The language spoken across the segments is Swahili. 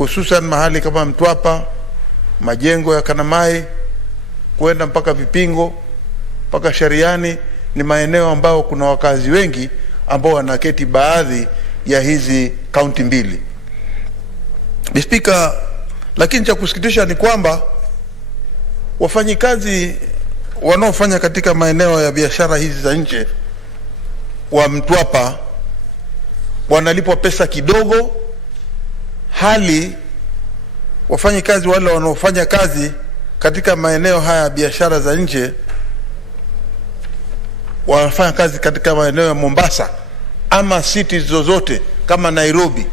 hususan mahali kama Mtwapa, majengo ya Kanamai, kwenda mpaka Vipingo, mpaka Shariani, ni maeneo ambao kuna wakazi wengi ambao wanaketi baadhi ya hizi kaunti mbili. Speaker, lakini cha kusikitisha ni kwamba wafanyikazi wanaofanya katika maeneo ya biashara hizi za nje wa Mtwapa wanalipwa pesa kidogo, hali wafanyikazi wale wanaofanya kazi katika maeneo haya ya biashara za nje wanafanya kazi katika maeneo ya Mombasa ama cities zozote kama Nairobi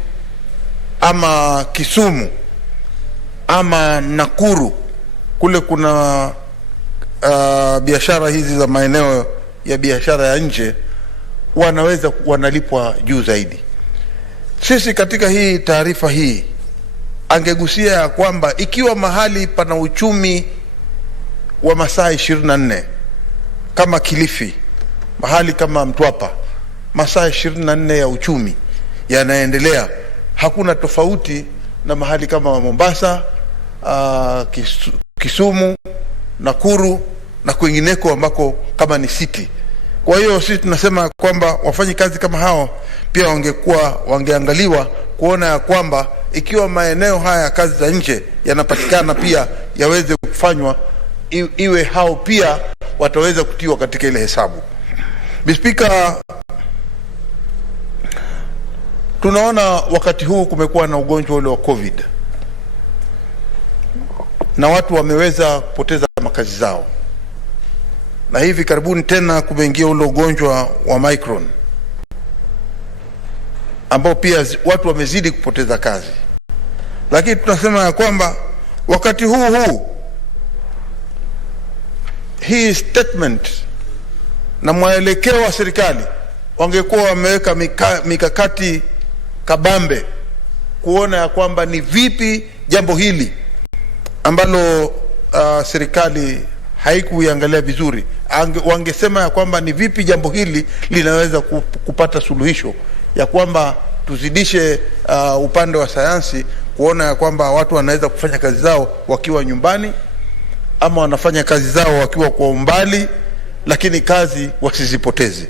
ama Kisumu ama Nakuru, kule kuna biashara hizi za maeneo ya biashara ya nje, wanalipwa juu zaidi. Sisi katika hii taarifa hii angegusia ya kwamba ikiwa mahali pana uchumi wa masaa 24 kama Kilifi, mahali kama Mtwapa, masaa 24 ya uchumi yanaendelea, hakuna tofauti na mahali kama Mombasa, Kisumu, Nakuru na kwingineko ambako kama ni city. Kwa hiyo sisi tunasema kwamba wafanyi kazi kama hao pia wangeangaliwa kuona ya kwamba ikiwa maeneo haya ya kazi za nje yanapatikana pia yaweze kufanywa, iwe hao pia wataweza kutiwa katika ile hesabu. Speaker, tunaona wakati huu kumekuwa na ugonjwa ule wa COVID na watu wameweza kupoteza makazi zao, na hivi karibuni tena kumeingia ule ugonjwa wa Micron ambao pia watu wamezidi kupoteza kazi. Lakini tunasema ya kwamba wakati huu hii statement na mwelekeo wa serikali wangekuwa wameweka mikakati kabambe kuona ya kwamba ni vipi jambo hili ambalo serikali haikuiangalia vizuri, wangesema ya kwamba ni vipi jambo hili linaweza kupata suluhisho, ya kwamba tuzidishe upande wa sayansi kuona ya kwamba watu wanaweza kufanya kazi zao wakiwa nyumbani ama wanafanya kazi zao wakiwa kwa umbali, lakini kazi wasizipoteze.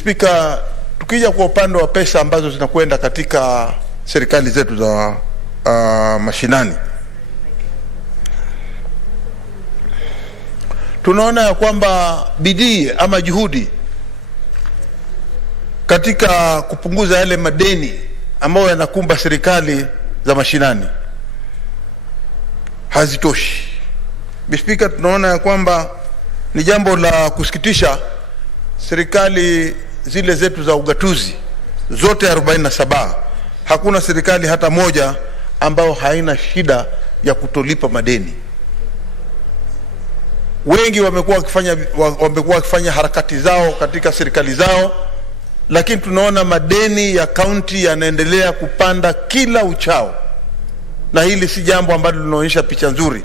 Speaker, tukija kwa upande wa pesa ambazo zinakwenda katika serikali zetu za mashinani, tunaona ya kwamba bidii ama juhudi katika kupunguza yale madeni ambayo yanakumba serikali za mashinani hazitoshi. Speaker, tunaona ya kwamba ni jambo la kusikitisha, serikali zile zetu za ugatuzi zote 47 hakuna serikali hata moja ambao haina shida ya kutolipa madeni. Wengi wamekuwa wakifanya harakati zao katika serikali zao, lakini tunaona madeni ya kaunti yanaendelea kupanda kila uchao, na hili si jambo ambalo linaonyesha picha nzuri.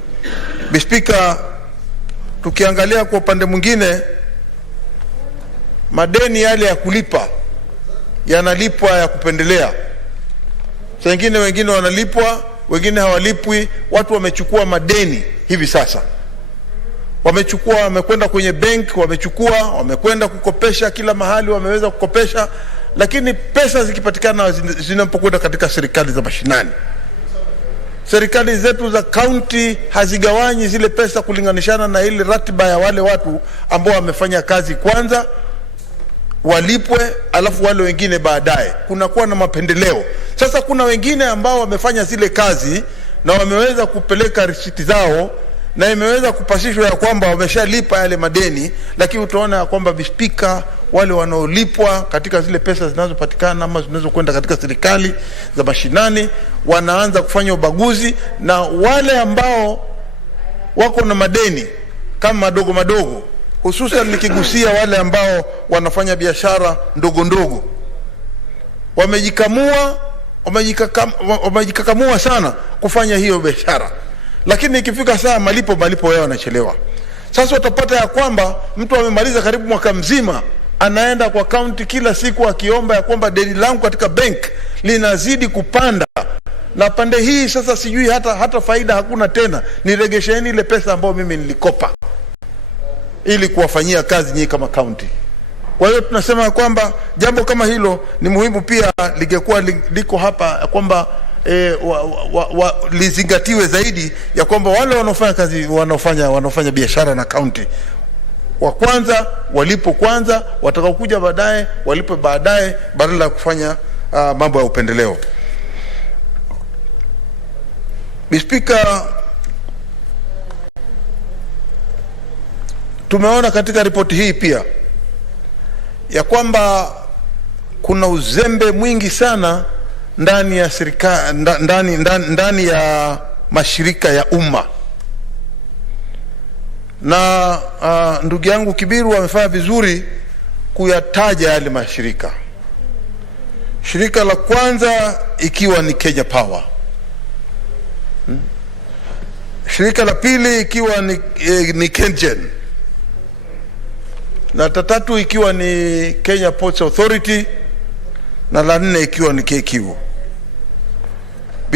Speaker, tukiangalia kwa upande mwingine, madeni yale ya kulipa yanalipwa ya kupendelea. Wengine wanalipwa, wengine hawalipwi. Watu wamechukua madeni hivi sasa, wamekwenda kwenye bank, wamekwenda kukopesha kila mahali, wameweza kukopesha, lakini pesa zikipatikana zinapokwenda katika serikali za mashinani, serikali zetu za county hazigawanyi zile pesa kulinganishana na ile ratiba ya wale watu ambao wamefanya kazi kwanza walipwe, alafu wale wengine baadaye. Kunakuwa na mapendeleo. Sasa kuna wengine ambao wamefanya zile kazi na wameweza kupeleka risiti zao na imeweza kupasishwa ya kwamba wameshalipa yale madeni, lakini utaona ya kwamba Speaker, wale wanaolipwa katika zile pesa zinazopatikana ama zinazokwenda katika serikali za mashinani wanaanza kufanya ubaguzi, na wale ambao wako na madeni kama madogo, hususan nikigusia wale ambao wanafanya biashara ndogo, wamejikakamua sana kufanya hiyo biashara, lakini ikifika saa malipo yao yanachelewa. Sasa utapata ya kwamba mtu amemaliza karibu mwaka mzima anaenda kwa county kila siku akiomba ya kwamba deni langu katika bank linazidi kupanda, na pande hii sasa sijui hata faida hakuna tena, niregesheni ile pesa ambayo mimi nilikopa ili kuwafanyia kazi nyinyi kama county. Kwa hiyo tunasema kwamba jambo kama hilo ni muhimu pia lingekuwa liko hapa kwamba lizingatiwe zaidi, ya kwamba wale wanaofanya kazi wanaofanya biashara na county wa kwanza walipo kwanza, watakaokuja baadaye walipo baadaye, badala ya kufanya mambo ya upendeleo. Speaker, tumeona katika ripoti hii pia ya kwamba kuna uzembe mwingi sana ndani ya serikali, ndani ya mashirika ya umma, na ndugu yangu Kibiru amefanya vizuri kuyataja yale mashirika. Shirika la kwanza ikiwa ni Kenya Power, shirika la pili ikiwa ni Kenyan, na tatu ikiwa ni Kenya Ports Authority, na la nne ikiwa ni KQ.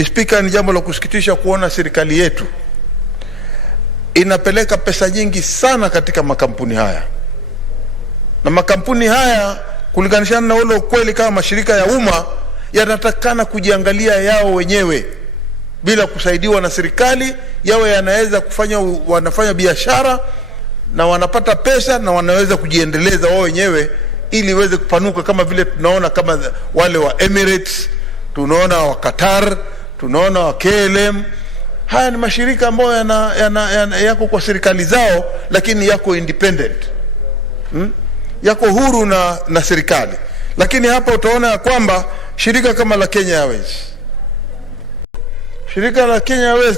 Speaker, ni jambo la kusikitisha kuona serikali yetu inapeleka pesa nyingi sana katika makampuni haya, na makampuni haya kulinganishana na ule ukweli kama mashirika ya umma yanatakana kujiangalia yao wenyewe bila kusaidiwa na serikali. Yawe yanaweza wanafanya biashara na wanapata pesa na wanaweza kujiendeleza wao wenyewe ili iweze kupanuka, kama vile tunaona kama wale wa Emirates, tunaona wa Qatar, tunaona wa KLM. Haya ni mashirika ambayo yako kwa serikali zao, lakini yako independent, yako huru na serikali. Lakini hapa utaona ya kwamba shirika kama la Kenya Airways, shirika la Kenya Airways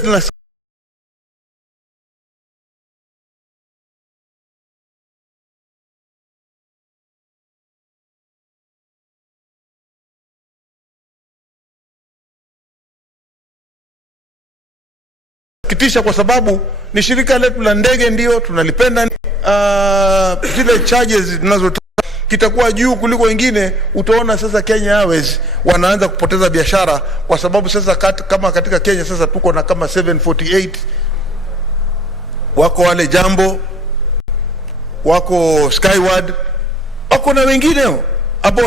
kitisha, kwa sababu ni shirika letu la ndege, ndio tunalipenda. Zile charges tunazotoa kitakuwa juu kuliko wengine. Utaona sasa Kenya Airways wanaanza kupoteza biashara, kwa sababu sasa kama katika Kenya sasa tuko na kama 748, wako wale Jambo, wako Skyward, wako na wengineo ambao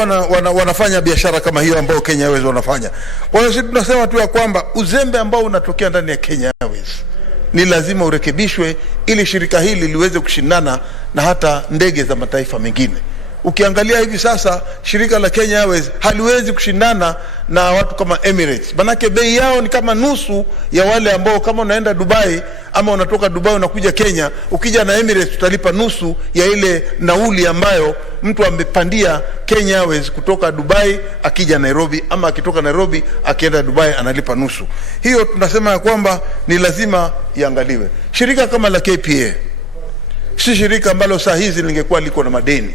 wanafanya biashara kama hiyo ambao Kenya Airways wanafanya. Kwa hiyo sisi tunasema tu ya kwamba uzembe ambao unatokea ndani ya Kenya Airways ni lazima urekebishwe, ili shirika hili liweze kushindana na hata ndege za mataifa mengine. Ukiangalia hivi sasa shirika la Kenya Airways haliwezi kushindana na watu kama Emirates, manake bei yao ni kama nusu ya wale ambao, kama unaenda Dubai ama unatoka Dubai unakuja Kenya, ukija na Emirates utalipa nusu ya ile nauli ambayo mtu amepandia Kenya Airways kutoka Dubai akija Nairobi, ama akitoka Nairobi akienda Dubai analipa nusu. Hiyo tunasema ya kwamba ni lazima iangaliwe. Shirika kama la KPA si shirika ambalo saa hizi lingekuwa liko na madeni.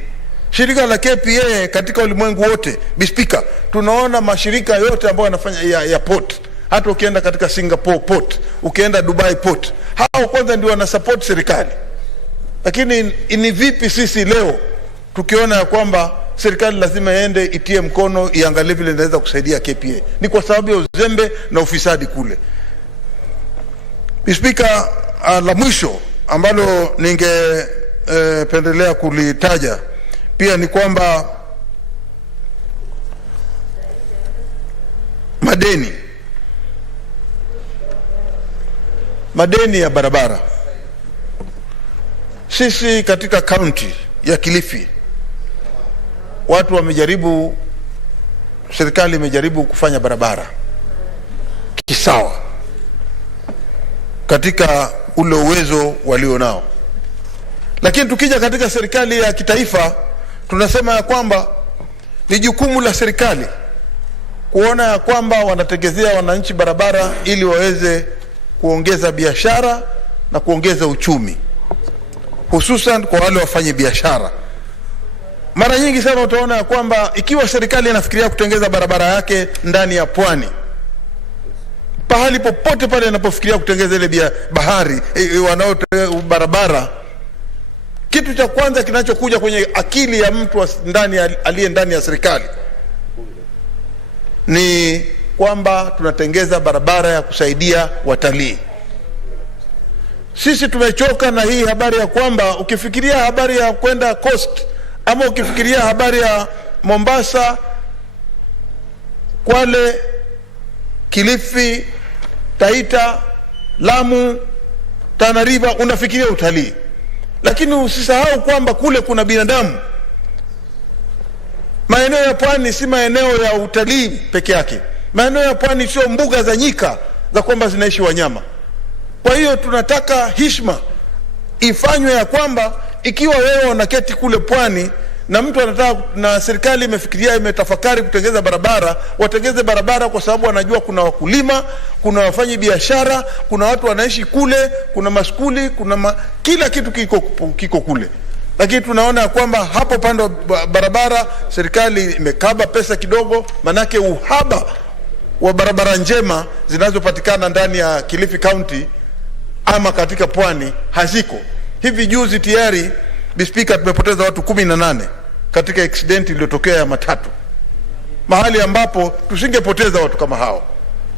Shirika la KPA katika ulimwengu wote, Speaker, tunaona mashirika yote ambayo yanafanya ya port, hata ukienda katika Singapore port, ukienda Dubai port, hao kwanza ndio wana support serikali. Lakini ni vipi sisi leo tukiona ya kwamba serikali lazima iende itie mkono iangalie vile inaweza kusaidia KPA? Ni kwa sababu ya uzembe na ufisadi kule. Speaker, la mwisho ambalo ningependelea kulitaja pia ni kwamba madeni ya barabara. Sisi katika kaunti ya Kilifi watu wamejaribu, serikali imejaribu kufanya barabara kisawa katika ule uwezo walio nao, lakini tukija katika serikali ya kitaifa tunasema ya kwamba ni jukumu la serikali kuona ya kwamba wanategezea wananchi barabara ili waweze kuongeza biashara na kuongeza uchumi, hususan kwa wale wafanye biashara. Mara nyingi sana utaona ya kwamba ikiwa serikali inafikiria kutengeza barabara yake ndani ya pwani, pahali popote pale inapofikiria kutengeza ile bahari barabara, Kitu cha kwanza kinachokuja kwenye akili ya mtu aliye ndani ya serikali ni kwamba tunatengeza barabara ya kusaidia watalii. Sisi tumechoka na hii habari ya kwamba ukifikiria habari ya kwenda coast ama ukifikiria habari ya Mombasa, Kwale, Kilifi, Taita, Lamu, Tana River, unafikiria utalii. Lakini usisahau kwamba kule kuna binadamu. Maeneo ya pwani si maeneo ya utalii peke yake. Maeneo ya pwani sio mbuga za nyika za kwamba zinaishi wanyama. Kwa hiyo tunataka heshima ifanywe ya kwamba ikiwa wewe unaketi kule pwani na mtu anataka, na serikali imefikiria, imetafakari kutengeza barabara, watengeze barabara kwa sababu wanajua kuna wakulima, kuna wafanyi biashara, kuna watu wanaishi kule, kuna maskuli, kila kitu kiko kule. Lakini tunaona kwamba hapo pande wa barabara serikali imekaba pesa kidogo, manake uhaba wa barabara njema zinazopatikana ndani ya Kilifi County ama katika pwani haziko. Hivi juzi tayari Speaker, tumepoteza watu 18 katika accident iliyotokea ya matatu, mahali ambapo tusingepoteza watu kama hao.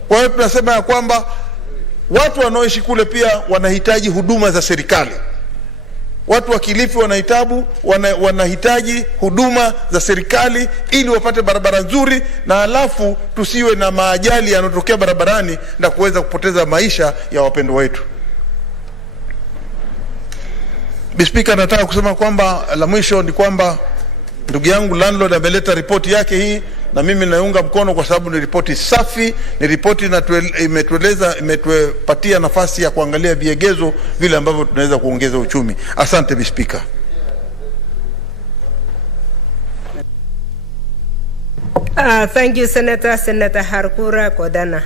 Kwa hiyo tunasema ya kwamba watu wanaoishi kule pia wanahitaji huduma za serikali. Watu wa Kilifi wanahitaji huduma za serikali ili wapate barabara nzuri, na alafu tusiwe na maajali yanayotokea barabarani na kuweza kupoteza maisha ya wapendwa wetu. Speaker, nataka kusema kwamba la mwisho ni kwamba ndugu yangu landlord ameleta ripoti yake hii, na mimi naunga mkono kwa sababu ni ripoti safi, ni ripoti imetupatia nafasi ya kuangalia viegezo vile ambavyo tunaweza kuongeza uchumi. Asante Speaker. Thank you Senator Harkura Kodana.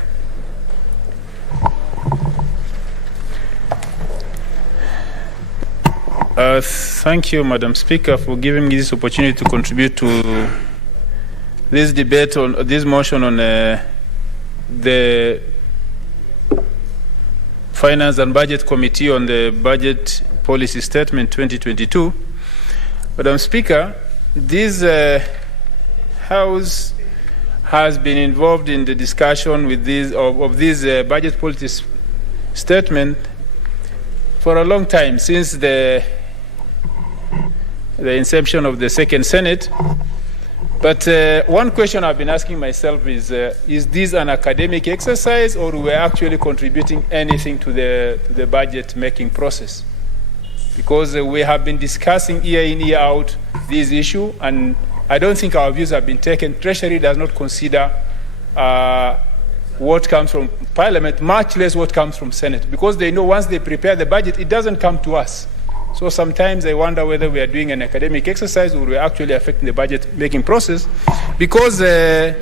Thank you, Madam Speaker, for giving me this opportunity to contribute to this debate on this motion on the Finance and Budget Committee on the Budget Policy Statement 2022. Madam Speaker, this House has been involved in the discussion with this budget policy statement for a long time, since the inception of the Second Senate. But one question I've been asking myself is this an academic exercise, or we're actually contributing anything to the budget making process? Because we have been discussing year in, year out this issue, and I don't think our views have been taken. Treasury does not consider what comes from Parliament, much less what comes from Senate, because they know once they prepare the budget, it doesn't come to us. So sometimes I wonder whether we are doing an academic exercise or we are actually affecting the budget-making process. Because if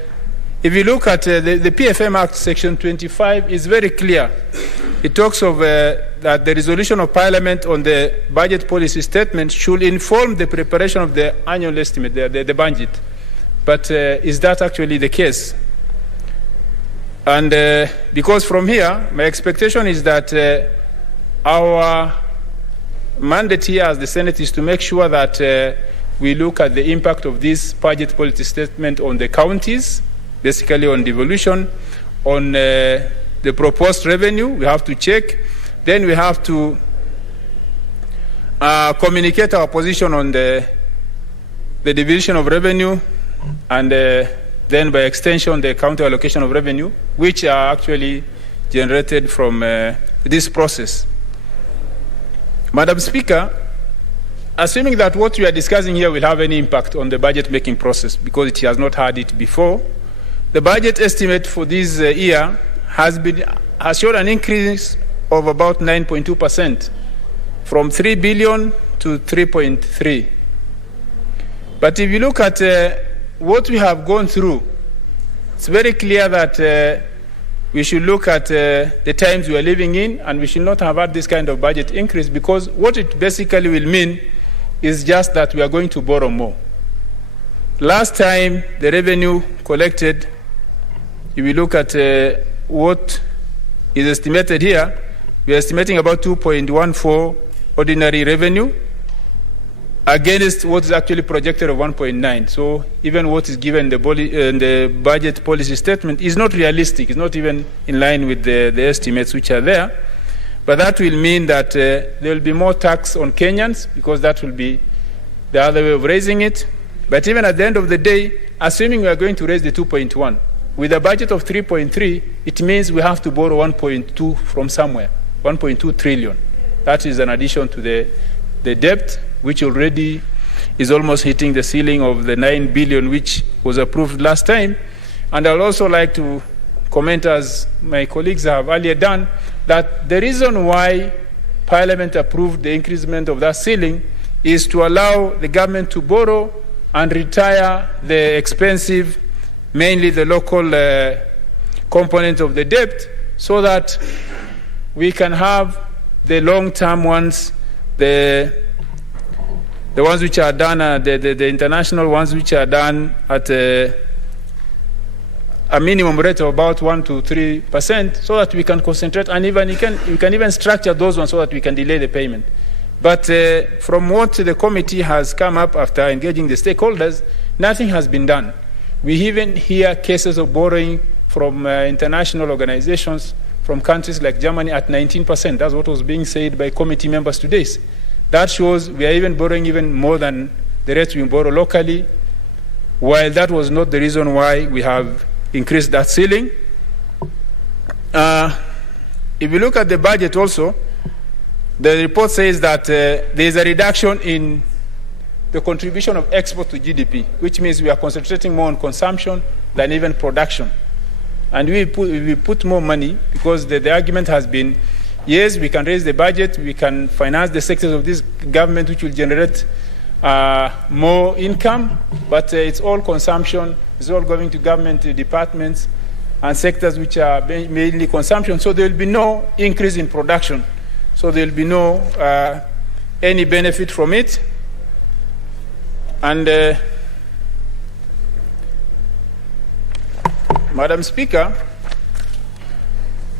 you look at the PFM Act, Section 25 is very clear. It talks of that the resolution of Parliament on the budget policy statement should inform the preparation of the annual estimate, the budget. But is that actually the case? And because from here, my expectation is that our mandate here as the Senate is to make sure that we look at the impact of this budget policy statement on the counties, basically on devolution, on the proposed revenue. We have to check. Then we have to communicate our position on the division of revenue, and then by extension the county allocation of revenue, which are actually generated from this process. Madam Speaker, assuming that what we are discussing here will have any impact on the budget making process, because it has not had it before, the budget estimate for this year has shown an increase of about 9.2%, from 3 billion to 3.3. But if you look at what we have gone through, it's very clear that we should look at the times we are living in, and we should not have had this kind of budget increase, because what it basically will mean is just that we are going to borrow more. Last time, the revenue collected, if we look at what is estimated here, we are estimating about 2.14 ordinary revenue, against what is actually projected of 1.9. So even what is given in the budget policy statement is not realistic. It's not even in line with the estimates which are there. But that will mean that there will be more tax on Kenyans, because that will be the other way of raising it. But even at the end of the day, assuming we are going to raise the 2.1, with a budget of 3.3, it means we have to borrow 1.2 from somewhere, 1.2 trillion. That is an addition to the debt, which already is almost hitting the ceiling of the 9 billion, which was approved last time. And I'd also like to comment, as my colleagues have earlier done, that the reason why Parliament approved the increasement of that ceiling is to allow the government to borrow and retire the expensive, mainly the local component of the debt, so that we can have the long-term ones, the ones which are done, the international ones which are done at a minimum rate of about 1 to 3%, so that we can concentrate, and even we can even structure those ones so that we can delay the payment. But from what the committee has come up after engaging the stakeholders, nothing has been done. We even hear cases of borrowing from international organizations from countries like Germany at 19%. That's what was being said by committee members today. That shows we are even borrowing even more than the rates we borrow locally, while that was not the reason why we have increased that ceiling. If you look at the budget also, the report says that there is a reduction in the contribution of export to GDP, which means we are concentrating more on consumption than even production. And we put more money, because the argument has been, yes, we can raise the budget, we can finance the sectors of this government which will generate more income, but it's all consumption, it's all going to government departments and sectors which are mainly consumption, so there will be no increase in production. So there will be no any benefit from it. And Madam Speaker,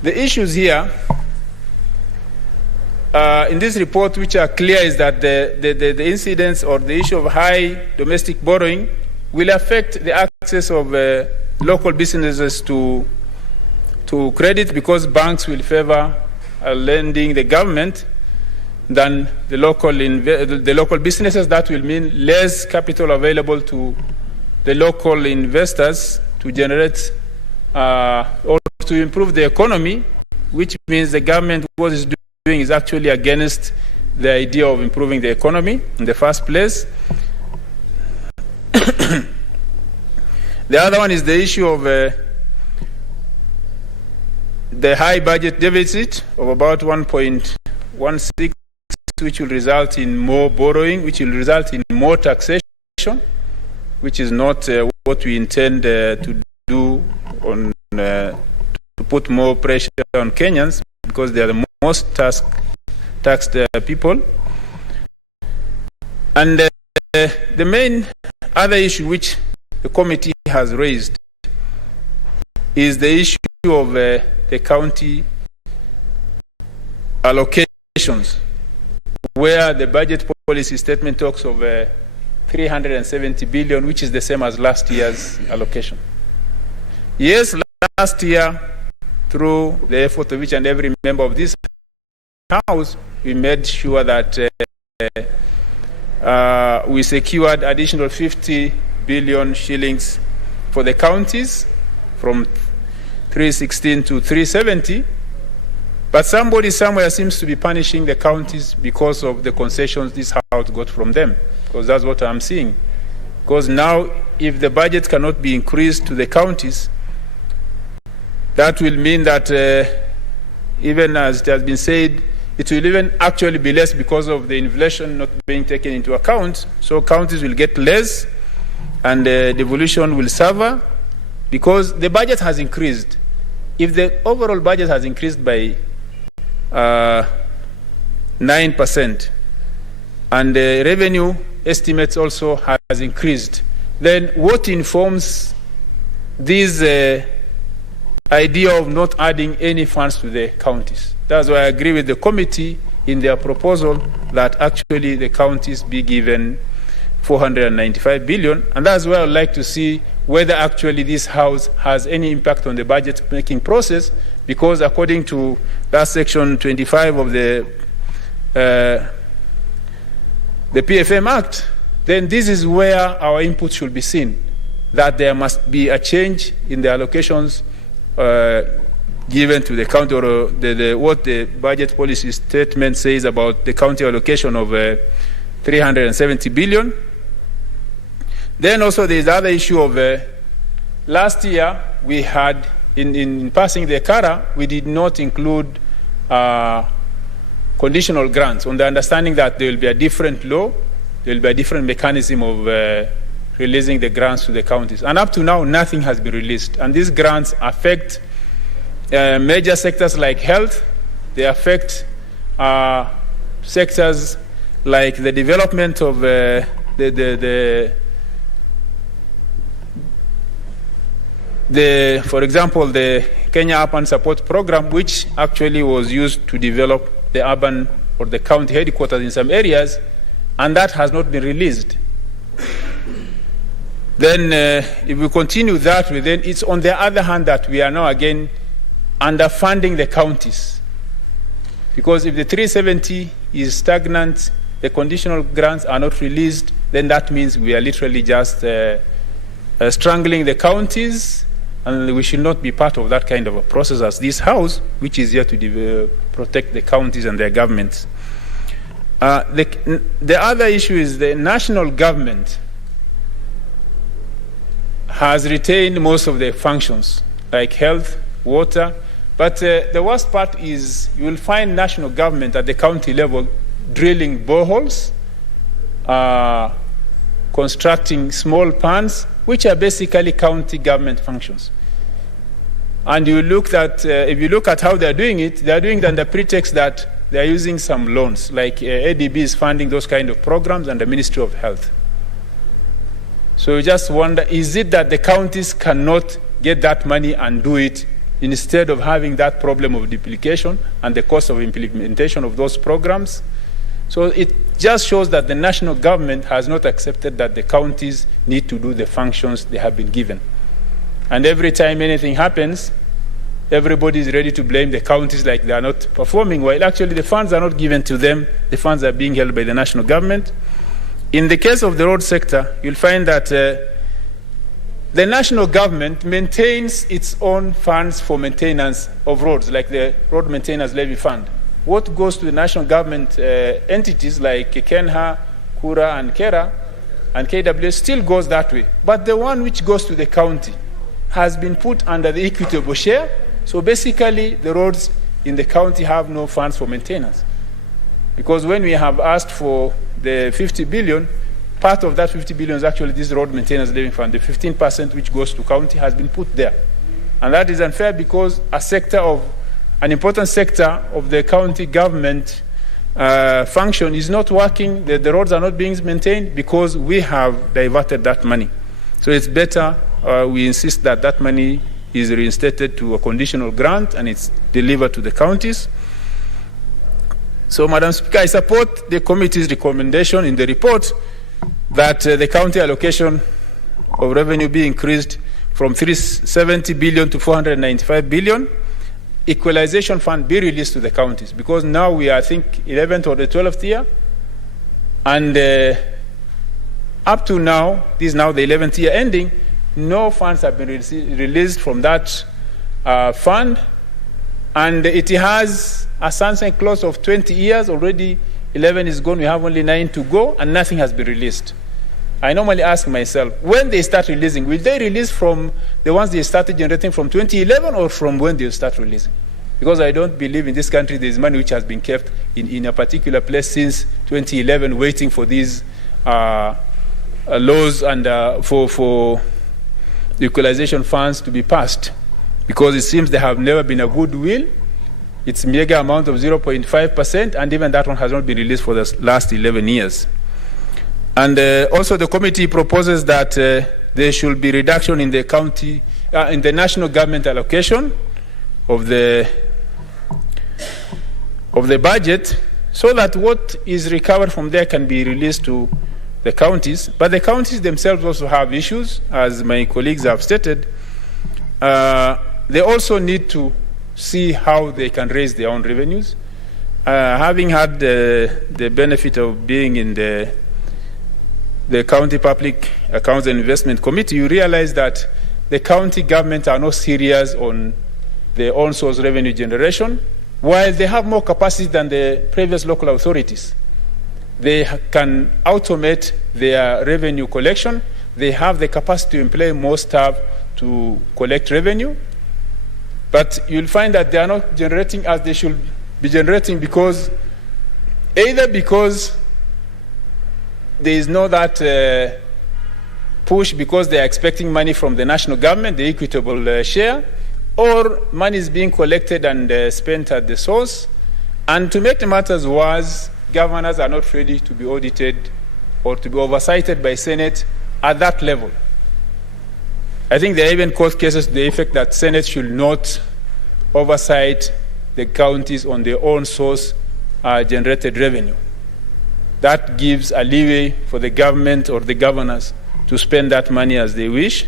the issues here in this report which are clear is that the incidence or the issue of high domestic borrowing will affect the access of local businesses to credit, because banks will favor lending the government than the local businesses. That will mean less capital available to the local investors to generate or to improve the economy, which means the government, what is doing is actually against the idea of improving the economy in the first place. The other one is the issue of the high budget deficit of about 1.16, which will result in more borrowing, which will result in more taxation, which is not what we intend to do to put more pressure on Kenyans, because they are the most taxed people. And the main other issue which the committee has raised is the issue of the county allocations, where the budget policy statement talks of 370 billion, which is the same as last year's allocation. Yes, last year, through the effort of each and every member of this House, we made sure that we secured additional 50 billion shillings for the counties, from 316 to 370. But somebody somewhere seems to be punishing the counties because of the concessions this House got from them, because that's what I'm seeing. Because now, if the budget cannot be increased to the counties, that will mean that even as it has been said, it will even actually be less because of the inflation not being taken into account. So counties will get less, and devolution will suffer, because the budget has increased. If the overall budget has increased by 9%, and the revenue estimates also has increased, then what informs this idea of not adding any funds to the counties? That's why I agree with the committee. in their proposal that actually the counties be given 495 billion. And that's where I'd like to see whether actually this House has any impact on the budget making process, because according to that section 25 of the PFM Act, then this is where our input should be seen, that there must be a change in the allocations given to the county, or what the budget policy statement says about the county allocation of 370 billion. Then also there is the other issue of last year we had, in passing the CARA, we did not include conditional grants, on the understanding that there will be a different law, there will be a different mechanism of releasing the grants to the counties. And up to now, nothing has been released. And these grants affect major sectors like health. They affect sectors like the development of for example, the Kenya Urban Support Program, which actually was used to develop the urban or the county headquarters in some areas, and that has not been released. Then if we continue that way, then it's on the other hand that we are now again underfunding the counties. Because if the 370 is stagnant, the conditional grants are not released, then that means we are literally just strangling the counties, and we should not be part of that kind of a process as this House, which is here to protect the counties and their governments. The other issue is the national government has retained most of the functions, like health, water, but the worst part is you will find national government at the county level drilling boreholes, constructing small ponds, which are basically county government functions. And you look at, if you look at how they're doing it under pretext that they're using some loans, like ADB is funding those kind of programs and the Ministry of Health. So you just wonder, is it that the counties cannot get that money and do it, instead of having that problem of duplication and the cost of implementation of those programs? So it just shows that the national government has not accepted that the counties need to do the functions they have been given. And every time anything happens, everybody is ready to blame the counties like they are not performing well. Actually, the funds are not given to them. The funds are being held by the national government. In the case of the road sector, you'll find that the national government maintains its own funds for maintenance of roads, like the Road Maintenance Levy Fund. What goes to the national government entities like Kenha, Kura, and Kera, and KWS still goes that way. But the one which goes to the county has been put under the equitable share. So basically, the roads in the county have no funds for maintenance. Because when we have asked for the 50 billion, part of that 50 billion is actually this road maintenance living fund. The 15% which goes to county has been put there. And that is unfair because an important sector of the county government function is not working. The roads are not being maintained because we have diverted that money. So it's better we insist that that money is reinstated to a conditional grant and it's delivered to the counties. So, Madam Speaker, I support the committee's recommendation in the report that the county allocation of revenue be increased from 370 billion to 495 billion. Equalization fund be released to the counties, because now we are, I think, 11th or the 12th year, and up to now, this is now the 11th year ending, no funds have been released from that fund, and it has a sunset clause of 20 years. Already 11 is gone, we have only 9 to go, and nothing has been released. I normally ask myself, when they start releasing, will they release from the ones they started generating from 2011 or from when they start releasing? Because I don't believe in this country there is money which has been kept in a particular place since 2011 waiting for these laws and for the equalization funds to be passed. Because it seems there have never been a goodwill. It's a mega amount of 0.5%, and even that one has not been released for the last 11 years. And also the committee proposes that there should be reduction in the county, in the national government allocation of the budget, so that what is recovered from there can be released to the counties. But the counties themselves also have issues, as my colleagues have stated. They also need to see how they can raise their own revenues. Having had the benefit of being in the County Public Accounts and Investment Committee, you realize that the county governments are not serious on their own source revenue generation, while they have more capacity than the previous local authorities. They can automate their revenue collection. They have the capacity to employ more staff to collect revenue. But you'll find that they are not generating as they should be generating, because either because there is no that push because they are expecting money from the national government, the equitable share, or money is being collected and spent at the source. And to make the matters worse, governors are not ready to be audited or to be oversighted by Senate at that level. I think there are even court cases to the effect that Senate should not oversight the counties on their own source generated revenue. That gives a leeway for the government or the governors to spend that money as they wish,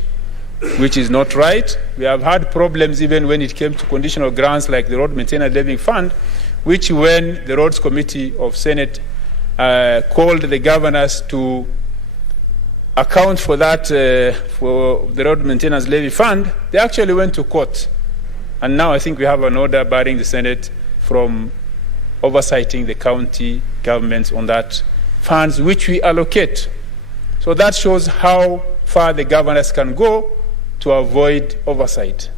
which is not right. We have had problems even when it came to conditional grants like the Road Maintenance Levy Fund, which when the Roads Committee of Senate called the governors to account for that, for the Road Maintenance Levy Fund, they actually went to court. And now I think we have an order barring the Senate from oversighting the county governments on that funds which we allocate. So that shows how far the governors can go to avoid oversight.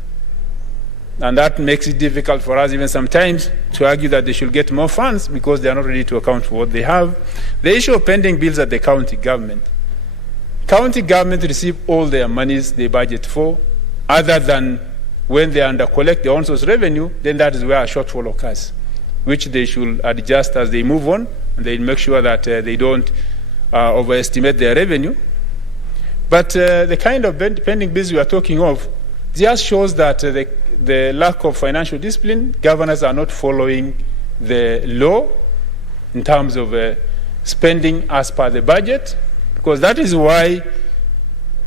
And that makes it difficult for us even sometimes to argue that they should get more funds because they are not ready to account for what they have. The issue of pending bills at the county government. County government receive all their monies they budget for, other than when they under-collect their own source revenue, then that is where a shortfall occurs, which they should adjust as they move on, and they make sure that they don't overestimate their revenue. But the kind of pending bills we are talking of just shows that the lack of financial discipline, governors are not following the law in terms of spending as per the budget, because that is why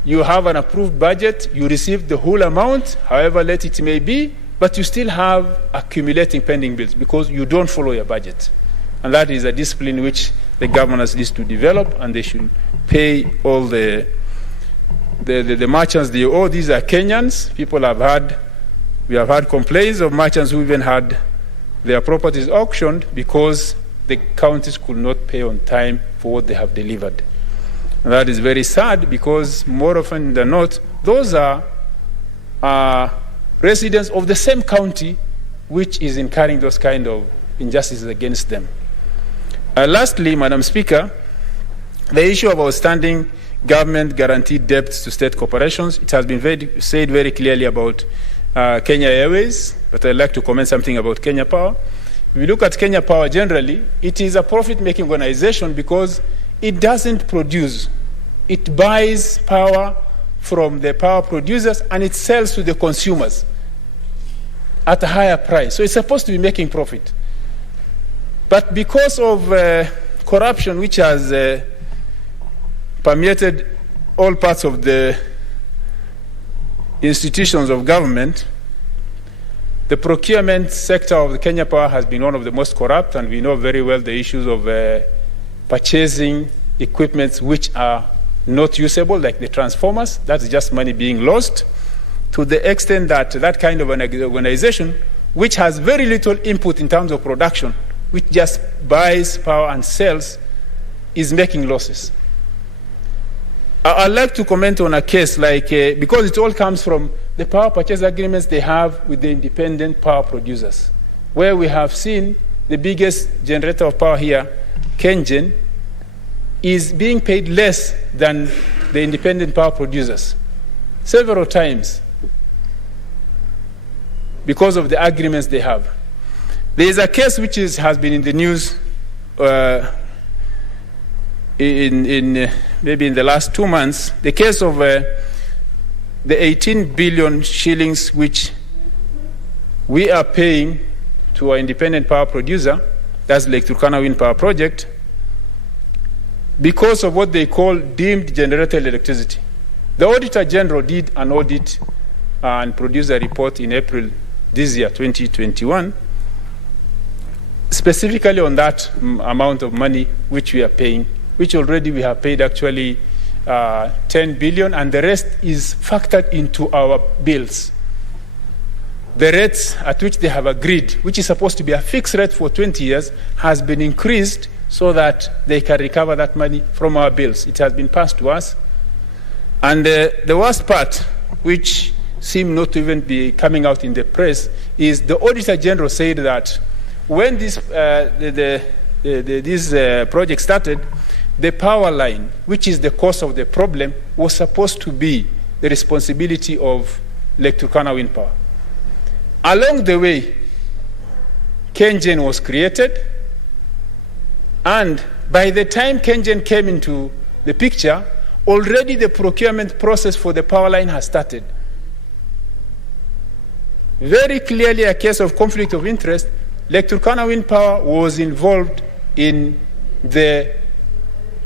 you have an approved budget, you receive the whole amount, however late it may be, but you still have accumulating pending bills because you don't follow your budget. And that is a discipline which the governors need to develop, and they should pay all the merchants they owe. These are Kenyans. We have had complaints of merchants who even had their properties auctioned because the counties could not pay on time for what they have delivered. And that is very sad, because more often than not, those are residents of the same county which is incurring those kind of injustices against them. Lastly, Madam Speaker, the issue of outstanding government guaranteed debts to state corporations, it has been said very clearly about Kenya Airways, but I'd like to comment something about Kenya Power. If you look at Kenya Power generally, it is a profit-making organization because it doesn't produce. It buys power from the power producers and it sells to the consumers at a higher price. So it's supposed to be making profit. But because of corruption which has permeated all parts of the institutions of government, the procurement sector of the Kenya Power has been one of the most corrupt, and we know very well the issues of purchasing equipment which are not usable, like the transformers. That's just money being lost, to the extent that that kind of an organization, which has very little input in terms of production, which just buys power and sells, is making losses. I'd like to comment on a case like, because it all comes from the power purchase agreements they have with the independent power producers, where we have seen the biggest generator of power here, Kenyan, is being paid less than the independent power producers several times because of the agreements they have. There is a case which has been in the news maybe in the last 2 months, the case of the 18 billion shillings which we are paying to our independent power producer that's Lake Turkana Wind Power Project, because of what they call deemed generated electricity. The Auditor General did an audit and produced a report in April this year, 2021, specifically on that amount of money which we are paying, which already we have paid actually 10 billion, and the rest is factored into our bills. The rates at which they have agreed, which is supposed to be a fixed rate for 20 years, has been increased so that they can recover that money from our bills. It has been passed to us. And the worst part, which seemed not to even be coming out in the press, is the Auditor General said that when this project started, the power line, which is the cause of the problem, was supposed to be the responsibility of Lake Turkana Wind Power. Along the way, Kenyan was created, and by the time Kenyan came into the picture, already the procurement process for the power line has started. Very clearly a case of conflict of interest. Lake Turkana Wind Power was involved in the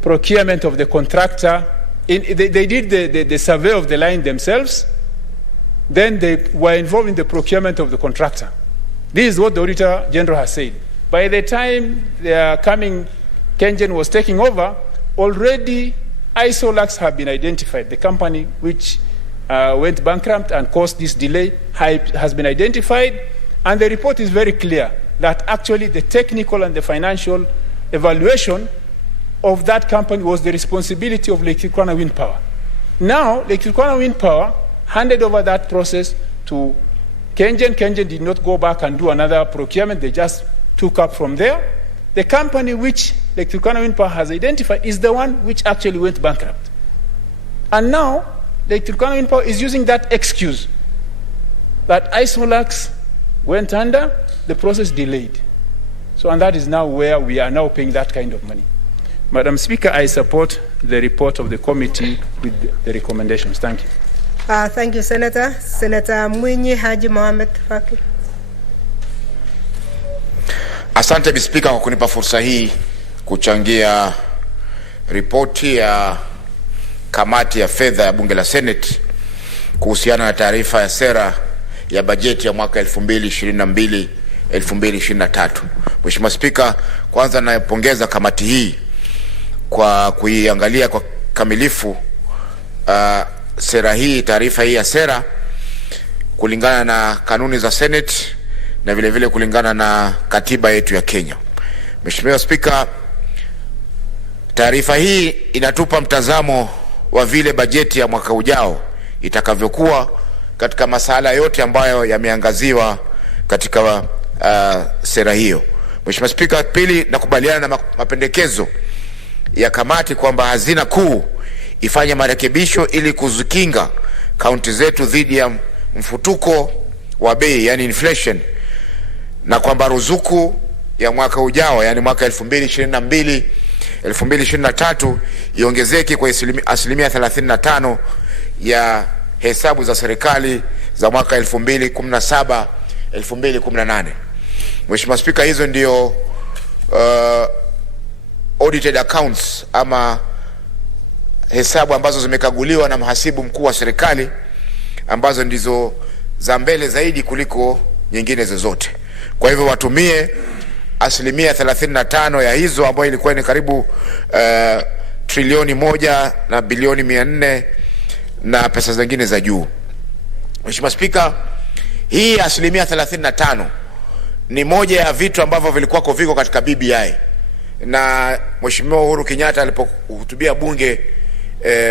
procurement of the contractor. They did the survey of the line themselves. Then they were involved in the procurement of the contractor. This is what the Auditor General has said. By the time Kenyan was taking over, already Isolax have been identified. The company which went bankrupt and caused this delay has been identified, and the report is very clear that actually the technical and the financial evaluation of that company was the responsibility of Lake Turkana Wind Power. Now, Lake Turkana Wind Power handed over that process to Kenyan. Kenyan did not go back and do another procurement. They just took up from there. The company which Lake Turkana Wind Power has identified is the one which actually went bankrupt. And now, Lake Turkana Wind Power is using that excuse that Isolax went under, the process delayed. So, and that is now where we are now paying that kind of money. Madam Speaker, I support the report of the committee with the recommendations. Thank you. Thank you, Senator. Senator Mwinyi Haji Mohamed Faki. Asante Bi Spika kwa kunipa fursa hii kuchangia ripoti ya kamati ya fedha ya bunge la Senate kuhusiana na taarifa ya sera ya bajeti ya mwaka 2022-2023. Mheshimiwa Spika, kwanza napongeza kamati hii kwa kuiangalia kwa kamilifu sera hii, taarifa hii ya sera kulingana na kanuni za Senate na vile vile kulingana na katiba yetu ya Kenya. Mheshimiwa Spika, taarifa hii inatupa mtazamo wa vile bajeti ya mwaka ujao itakavyokuwa katika masuala yote ambayo yameangaziwa katika sera hiyo. Mheshimiwa Spika, pili, nakubaliana na mapendekezo ya kamati kwamba hazina kuu ifanye marekebisho ili kuzikinga kaunti zetu dhidi ya mfutuko wa bei, yani inflation, na kwamba ruzuku ya mwaka ujao, yani mwaka 2022-2023 iongezeke kwa asilimia 35 ya hesabu za serikali za mwaka 2017-2018. Mheshimiwa Spika, hizo ndio audited accounts ama hesabu ambazo zimekaguliwa na mhasibu mkuu wa serikali, ambazo ndizo za mbele zaidi kuliko nyingine zozote. Kwa hivyo watumie asilimia 35 ya hizo, ambayo ilikuwa ni karibu trilioni 1 na bilioni 400 na pesa zingine za juu. Mheshimiwa Spika, hii asilimia 35 ni moja ya vitu ambavyo vilikuwa viko katika BBI, na Mheshimiwa Uhuru Kenyatta alipohutubia bunge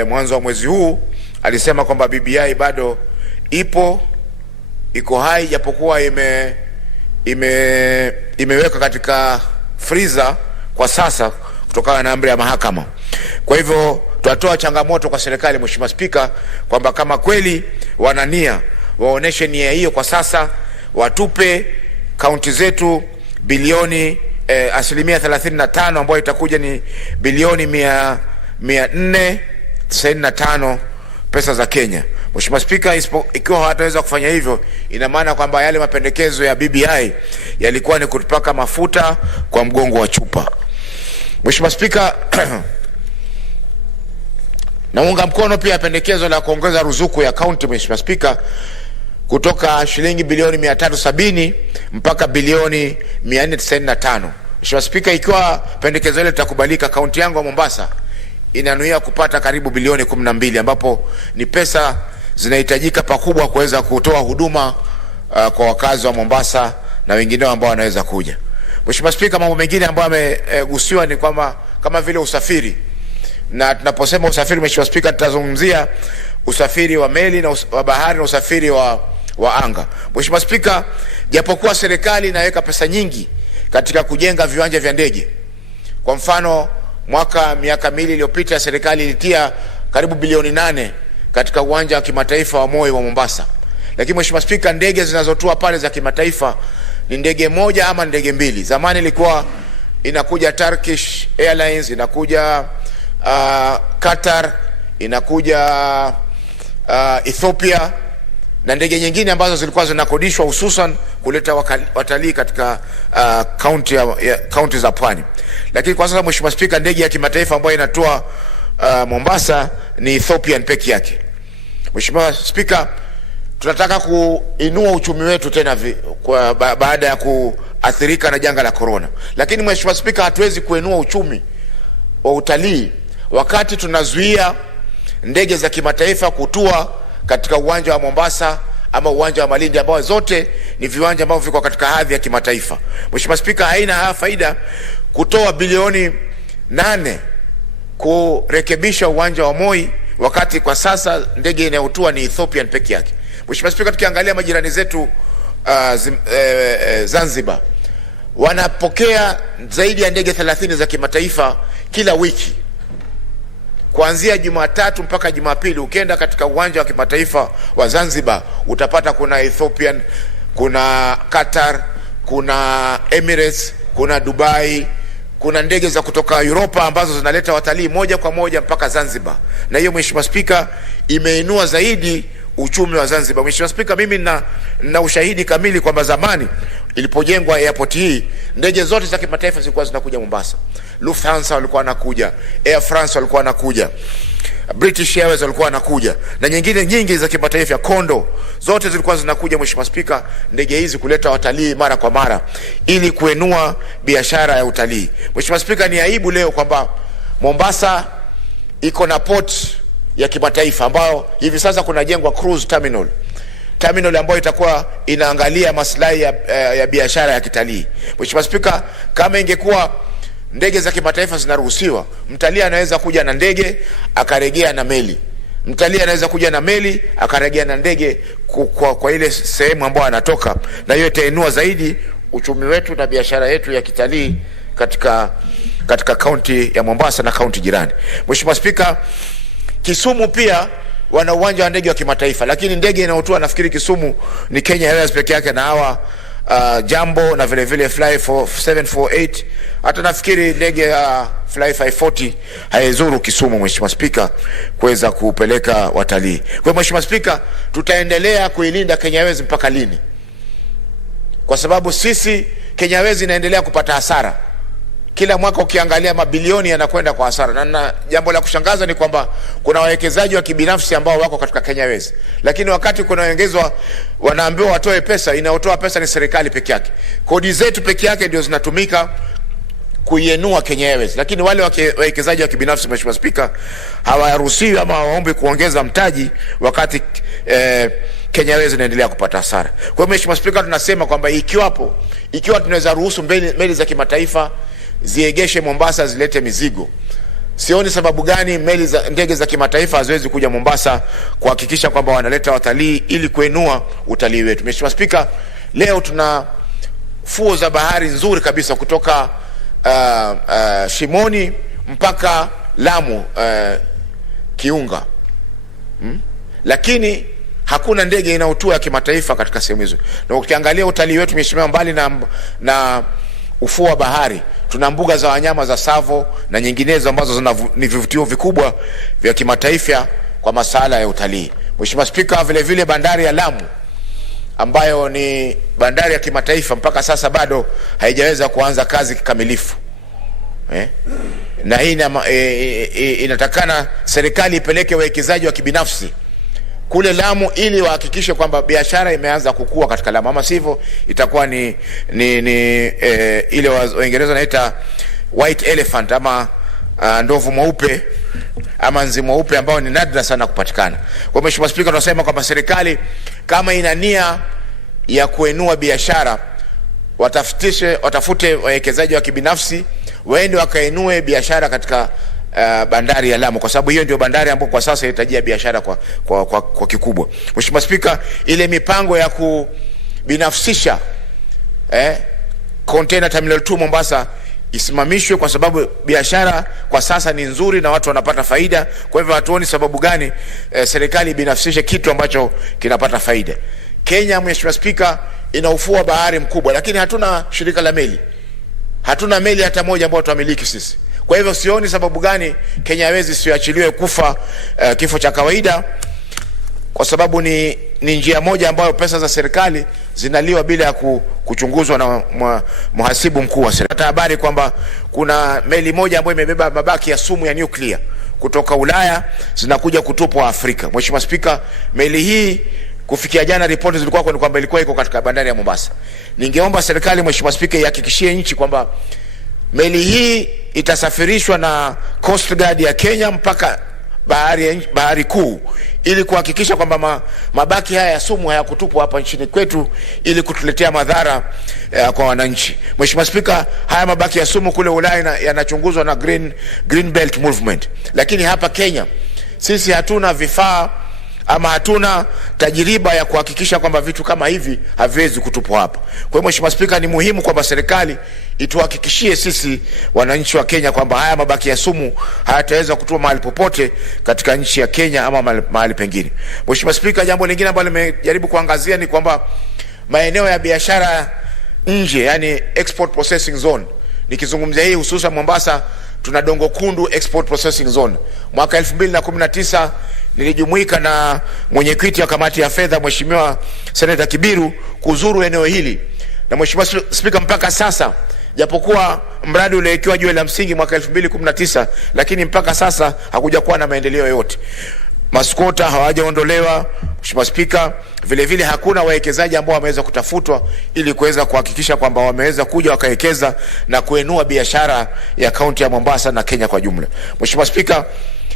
mwanzo wa mwezi huu alisema kwamba BBI bado iko hai, japokuwa imeweka katika freezer kwa sasa kutokana na amri ya mahakama. Kwa hivyo tunatoa changamoto kwa serikali, Mheshimiwa Spika, kwamba kama kweli wanania waoneshe nia hiyo kwa sasa, watupe kaunti zetu bilioni asilimia 35 ambayo itakuja ni bilioni 495 pesa za Kenya. Mheshimiwa Spika, ikiwa hawataweza kufanya hivyo, ina maana kwamba yale mapendekezo ya BBI yalikuwa ni kutupaka mafuta kwa mgongo wa chupa. Mheshimiwa Spika, naunga mkono pia pendekezo la kuongeza ruzuku ya kaunti, Mheshimiwa Spika, kutoka shilingi bilioni 370 mpaka bilioni 495. Mheshimiwa Spika, ikiwa pendekezo hilo litakubalika, kaunti yangu ya Mombasa inanuia kupata karibu bilioni 12, ambapo ni pesa zinahitajika pakubwa kuweza kutoa huduma kwa wakazi wa Mombasa na wengineo ambao wanaweza kuja. Mheshimiwa Spika, mambo mengine ambayo yamegusiwa ni kwamba kama vile usafiri, na tunaposema usafiri, Mheshimiwa Spika, tutazungumzia usafiri wa meli na wa bahari na usafiri wa anga. Mheshimiwa Spika, japokuwa serikali inaweka pesa nyingi katika kujenga viwanja vya ndege, kwa mfano miaka 2 iliyopita serikali ilitia karibu bilioni 8 katika uwanja wa kimataifa wa Moi wa Mombasa. Lakini Mheshimiwa Spika, ndege zinazotua pale za kimataifa ni ndege moja ama ndege mbili. Zamani ilikuwa inakuja Turkish Airlines, inakuja Qatar, inakuja Ethiopia na ndege nyingine ambazo zilikuwa zinakodishwa hususan kuleta watalii katika kaunti za pwani. Lakini kwa sasa Mheshimiwa Spika, ndege ya kimataifa ambayo inatoa Mombasa ni Ethiopian peke yake. Mheshimiwa Spika, tunataka kuinua uchumi wetu tena baada ya kuathirika na janga la corona. Lakini Mheshimiwa Spika, hatuwezi kuinua uchumi wa utalii wakati tunazuia ndege za kimataifa kutua katika uwanja wa Mombasa ama uwanja wa Malindi, ambao zote ni viwanja ambavyo viko katika hadhi ya kimataifa. Mheshimiwa Spika, haina faida kutoa bilioni 8 kurekebisha uwanja wa Moi wakati kwa sasa ndege inayotua ni Ethiopian peke yake. Mheshimiwa Spika, tukiangalia majirani zetu Zanzibar wanapokea zaidi ya ndege 30 za kimataifa kila wiki, kuanzia Jumatatu mpaka Jumapili. Ukienda katika uwanja wa kimataifa wa Zanzibar utapata kuna Ethiopian, kuna Qatar, kuna Emirates, kuna Dubai, kuna ndege za kutoka Europa ambazo zinaleta watalii moja kwa moja mpaka Zanzibar. Na hiyo Mheshimiwa Spika, imeinua zaidi uchumi wa Zanzibar. Mheshimiwa Spika, mimi na ushahidi kamili kwamba zamani ilipojengwa airport hii, ndege zote za kimataifa zilikuwa zinakuja Mombasa. Lufthansa walikuwa wanakuja, Air France walikuwa wanakuja, British Airways walikuwa wanakuja, na nyingine nyingi za kimataifa, Kondo, zote zilikuwa zinakuja Mheshimiwa Spika, ndege hizi kuleta watalii mara kwa mara ili kuinua biashara ya utalii. Mheshimiwa Spika, ni aibu leo kwamba Mombasa iko na port ya kimataifa ambayo hivi sasa kunajengwa cruise terminal ambayo itakuwa inaangalia maslahi ya biashara ya kitalii. Mheshimiwa Spika, kama ingekuwa ndege za kimataifa zinaruhusiwa, mtalii anaweza kuja na ndege akarejea na meli, mtalii anaweza kuja na meli akarejea na ndege kwa ile sehemu ambayo anatoka, na hiyo itainua zaidi uchumi wetu na biashara yetu ya kitalii katika kaunti ya Mombasa na kaunti jirani. Mheshimiwa Spika, Kisumu pia wana uwanja wa ndege wa kimataifa, lakini ndege inayotua nafikiri Kisumu ni Kenya Airways peke yake, na hawa Jambo na vile vile Fly 748. Hata nafikiri ndege ya Fly 540 haizuru Kisumu, Mheshimiwa Spika, kuweza kupeleka watalii. Kwa Mheshimiwa Spika, tutaendelea kuilinda Kenya Airways mpaka lini? Kwa sababu sisi Kenya Airways inaendelea kupata hasara. Kila mwaka ukiangalia mabilioni yanakwenda kwa hasara, na jambo la kushangaza ni kwamba kuna wawekezaji wa kibinafsi ambao wako katika Kenya Airways, lakini wakati kunaongezwa wanaambiwa watoe pesa, inayotoa pesa ni serikali peke yake. Kodi zetu peke yake ndio zinatumika kuienua Kenya Airways, lakini wale wawekezaji wa kibinafsi, Mheshimiwa Spika, hawaruhusiwi ama hawaombi kuongeza mtaji wakati Kenya Airways inaendelea kupata hasara. Kwa hiyo Mheshimiwa Spika, tunasema kwamba ikiwa tunaweza ruhusu meli za kimataifa ziegeshe Mombasa zilete mizigo, sioni sababu gani ndege za kimataifa haziwezi kuja Mombasa kuhakikisha kwamba wanaleta watalii ili kuinua utalii wetu. Mheshimiwa Spika, leo tuna fuo za bahari nzuri kabisa kutoka Shimoni mpaka Lamu, Kiunga, lakini hakuna ndege inayotua ya kimataifa katika sehemu hizo. Na ukiangalia utalii wetu Mheshimiwa, mbali na ufuo wa bahari, tuna mbuga za wanyama za Savo na nyinginezo ambazo ni vivutio vikubwa vya kimataifa kwa masuala ya utalii. Mheshimiwa Spika, vile vile bandari ya Lamu ambayo ni bandari ya kimataifa mpaka sasa bado haijaweza kuanza kazi kikamilifu. Na hii inatakana serikali ipeleke wawekezaji wa kibinafsi kule Lamu ili wahakikishe kwamba biashara imeanza kukua katika Lamu, ama sivyo itakuwa ni ile Waingereza wanaita white elephant ama ndovu mweupe ama nzi mweupe ambao ni nadra sana kupatikana. Kwa Mheshimiwa Spika, tunasema kwamba serikali kama ina nia ya kuinua biashara, watafute wawekezaji wa kibinafsi waende wakainue biashara katika bandari ya Lamu, kwa sababu hiyo ndio bandari ambayo kwa sasa inahitajia biashara kwa kikubwa. Mheshimiwa Spika, ile mipango ya kubinafsisha container terminal 2 Mombasa isimamishwe, kwa sababu biashara kwa sasa ni nzuri na watu wanapata faida. Kwa hivyo hatuoni sababu gani serikali binafsishe kitu ambacho kinapata faida. Kenya, Mheshimiwa Spika, ina ufuo wa bahari mkubwa, lakini hatuna shirika la meli. Hatuna meli hata moja ambayo tuamiliki sisi. Kwa hivyo sioni sababu gani Kenya hawezi siachiliwe kufa kifo cha kawaida, kwa sababu ni njia moja ambayo pesa za serikali zinaliwa bila ya kuchunguzwa na mhasibu mkuu wa serikali. Habari kwamba kuna meli moja ambayo imebeba mabaki ya sumu ya nuclear kutoka Ulaya zinakuja kutupwa Afrika. Mheshimiwa Spika, meli hii kufikia jana ripoti zilikuwa kwamba ilikuwa iko katika bandari ya Mombasa. Ningeomba serikali, Mheshimiwa Spika, ihakikishie nchi kwamba meli hii itasafirishwa na Coast Guard ya Kenya mpaka bahari kuu ili kuhakikisha kwamba mabaki haya ya sumu hayakutupwa hapa nchini kwetu ili kutuletea madhara kwa wananchi. Mheshimiwa Spika, haya mabaki ya sumu kule Ulaya yanachunguzwa na Green Belt Movement, lakini hapa Kenya sisi hatuna vifaa ama hatuna tajiriba ya kuhakikisha kwamba vitu kama hivi haviwezi kutupwa hapa. Kwa hiyo Mheshimiwa Spika, ni muhimu kwamba serikali ituhakikishie sisi wananchi wa Kenya kwamba haya mabaki ya sumu hayataweza kutupwa mahali popote katika nchi ya Kenya ama mahali pengine. Mheshimiwa Spika, jambo lingine ambalo nimejaribu kuangazia ni kwamba maeneo ya biashara nje, yani export processing zone. Nikizungumzia hii hususan Mombasa, tuna Dongo Kundu export processing zone. Mwaka 2019 nilijumuika na mwenyekiti wa kamati ya fedha Mheshimiwa Senator Kibiru kuzuru eneo hili. Na Mheshimiwa Spika, mpaka sasa japokuwa mradi uliwekewa jiwe la msingi mwaka 2019, lakini mpaka sasa hakuja kuwa na maendeleo yote. Maskota hawajaondolewa. Mheshimiwa Spika, vile vile hakuna wawekezaji ambao wameweza kutafutwa ili kuweza kuhakikisha kwamba wameweza kuja wakawekeza na kuinua biashara ya kaunti ya Mombasa na Kenya kwa jumla. Mheshimiwa Spika,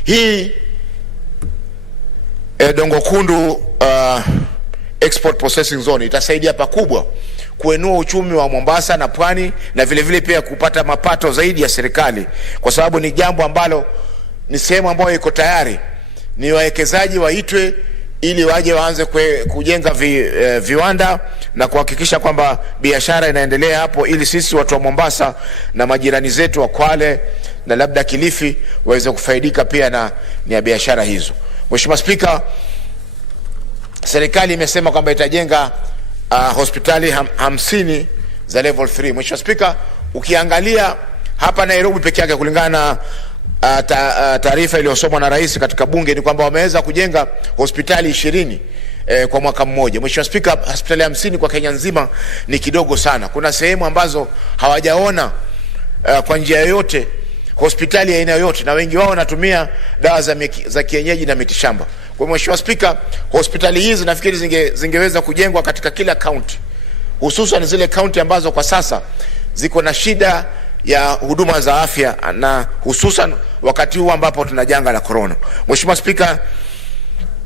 hii Dongo Kundu export processing zone itasaidia pakubwa kuinua uchumi wa Mombasa na Pwani, na vile vile pia kupata mapato zaidi ya serikali, kwa sababu ni jambo ambalo ni sehemu ambayo iko tayari. Ni wawekezaji waitwe ili waje waanze kujenga viwanda na kuhakikisha kwamba biashara inaendelea hapo, ili sisi watu wa Mombasa na majirani zetu wa Kwale na labda Kilifi waweze kufaidika pia na biashara hizo. Mheshimiwa Spika, serikali imesema kwamba itajenga hospitali 50 za level 3. Mheshimiwa Spika, ukiangalia hapa Nairobi peke yake, kulingana na taarifa iliyosomwa na rais katika bunge, ni kwamba wameweza kujenga hospitali 20 kwa mwaka mmoja. Mheshimiwa Spika, hospitali 50 kwa Kenya nzima ni kidogo sana. Kuna sehemu ambazo hawajaona kwa njia yoyote hospitali ya aina yoyote, na wengi wao wanatumia dawa za kienyeji na mitishamba. Kwa Mheshimiwa Spika, hospitali hizi nafikiri zingeweza kujengwa katika kila county, hususan zile county ambazo kwa sasa ziko na shida ya huduma za afya, na hususan wakati huu ambapo tuna janga la corona. Mheshimiwa Spika,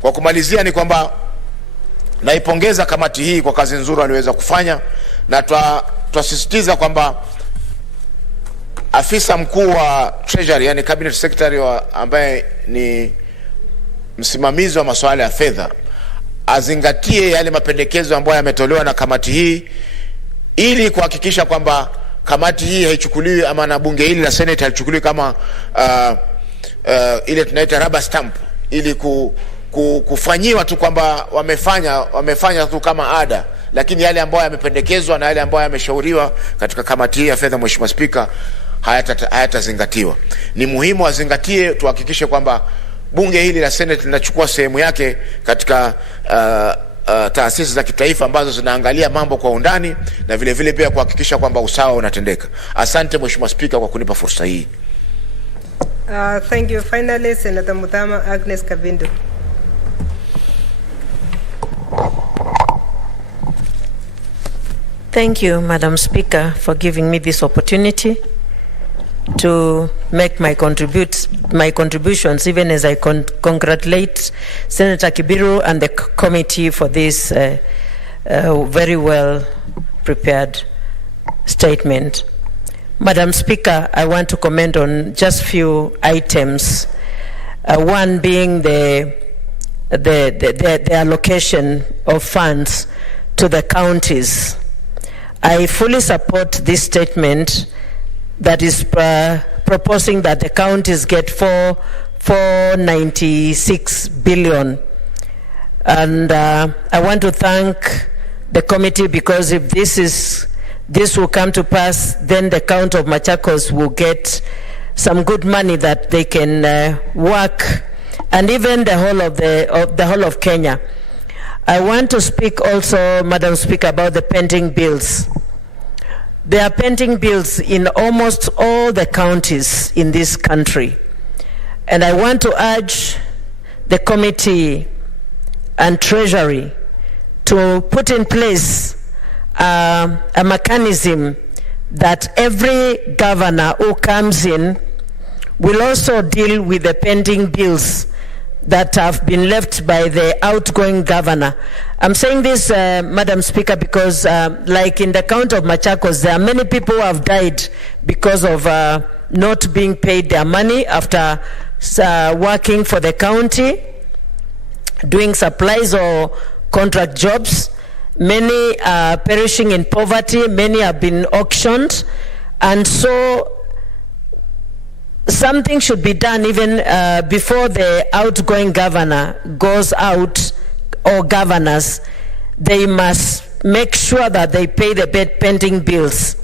kwa kumalizia ni kwamba naipongeza kamati hii kwa kazi nzuri waliweza kufanya, na twasisitiza kwamba afisa mkuu wa Treasury, yani Cabinet Secretary ambaye ni msimamizi wa masuala ya fedha, azingatie yale mapendekezo ambayo yametolewa na kamati hii ili kuhakikisha kwamba kamati hii haichukuliwi ama na bunge hili la Senate haichukuliwi kama ile tunaita rubber stamp, ili kufanyiwa tu kwamba wamefanya tu kama ada, lakini yale ambayo yamependekezwa na yale ambayo yameshauriwa katika kamati hii ya fedha, Mheshimiwa Spika, hayatazingatiwa. Ni muhimu azingatie, tuhakikishe kwamba bunge hili la Senate linachukua sehemu yake katika taasisi za kitaifa ambazo zinaangalia mambo kwa undani na vile vile pia kuhakikisha kwamba usawa unatendeka. Asante Mheshimiwa Spika kwa kunipa fursa hii. Thank you. Finally, Senator Mutama Agnes Kabindu. Thank you, Madam Speaker, for giving me this opportunity to make my contributions, even as I congratulate Senator Kibiru and the committee for this very well prepared statement. Madam Speaker, I want to comment on just few items. One being the allocation of funds to the counties. I fully support this statement that is proposing that the counties get 496 billion. And I want to thank the committee, because if this will come to pass, then the county of Machakos will get some good money that they can work, and even the whole of Kenya. I want to speak also, Madam Speaker, about the pending bills. There are pending bills in almost all the counties in this country. And I want to urge the committee and Treasury to put in place a mechanism that every governor who comes in will also deal with the pending bills that have been left by the outgoing governor. I'm saying this, Madam Speaker, because like in the county of Machakos, there are many people who have died because of not being paid their money after working for the county, doing supplies or contract jobs. Many are perishing in poverty, many have been auctioned, and so something should be done even before the outgoing governor goes out, or governors. They must make sure that they pay the pending bills.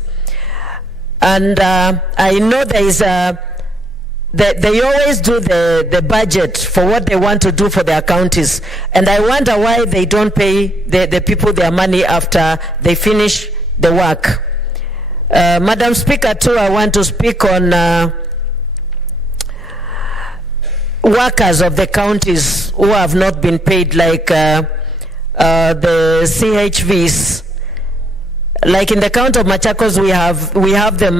And I know there is they always do the budget for what they want to do for their counties, and I wonder why they don't pay the people their money after they finish the work. Madam Speaker, too, I want to speak on workers of the counties who have not been paid, like the CHVs. Like in the county of Machakos, we have them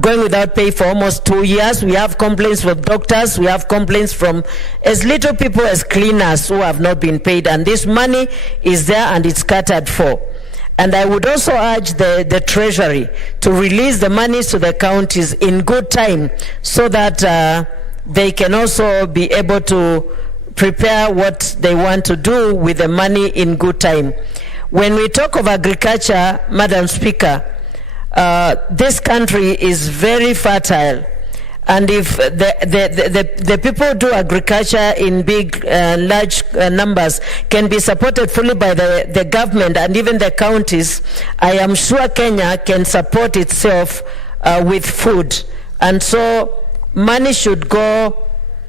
going without pay for almost 2 years. We have complaints from doctors. We have complaints from as little people as cleaners who have not been paid. And this money is there and it's scattered for. And I would also urge the Treasury to release the monies to the counties in good time, so that they can also be able to prepare what they want to do with the money in good time. When we talk of agriculture, Madam Speaker, this country is very fertile, and if the people do agriculture in big, large numbers, can be supported fully by the government and even the counties, I am sure Kenya can support itself with food. And so money should go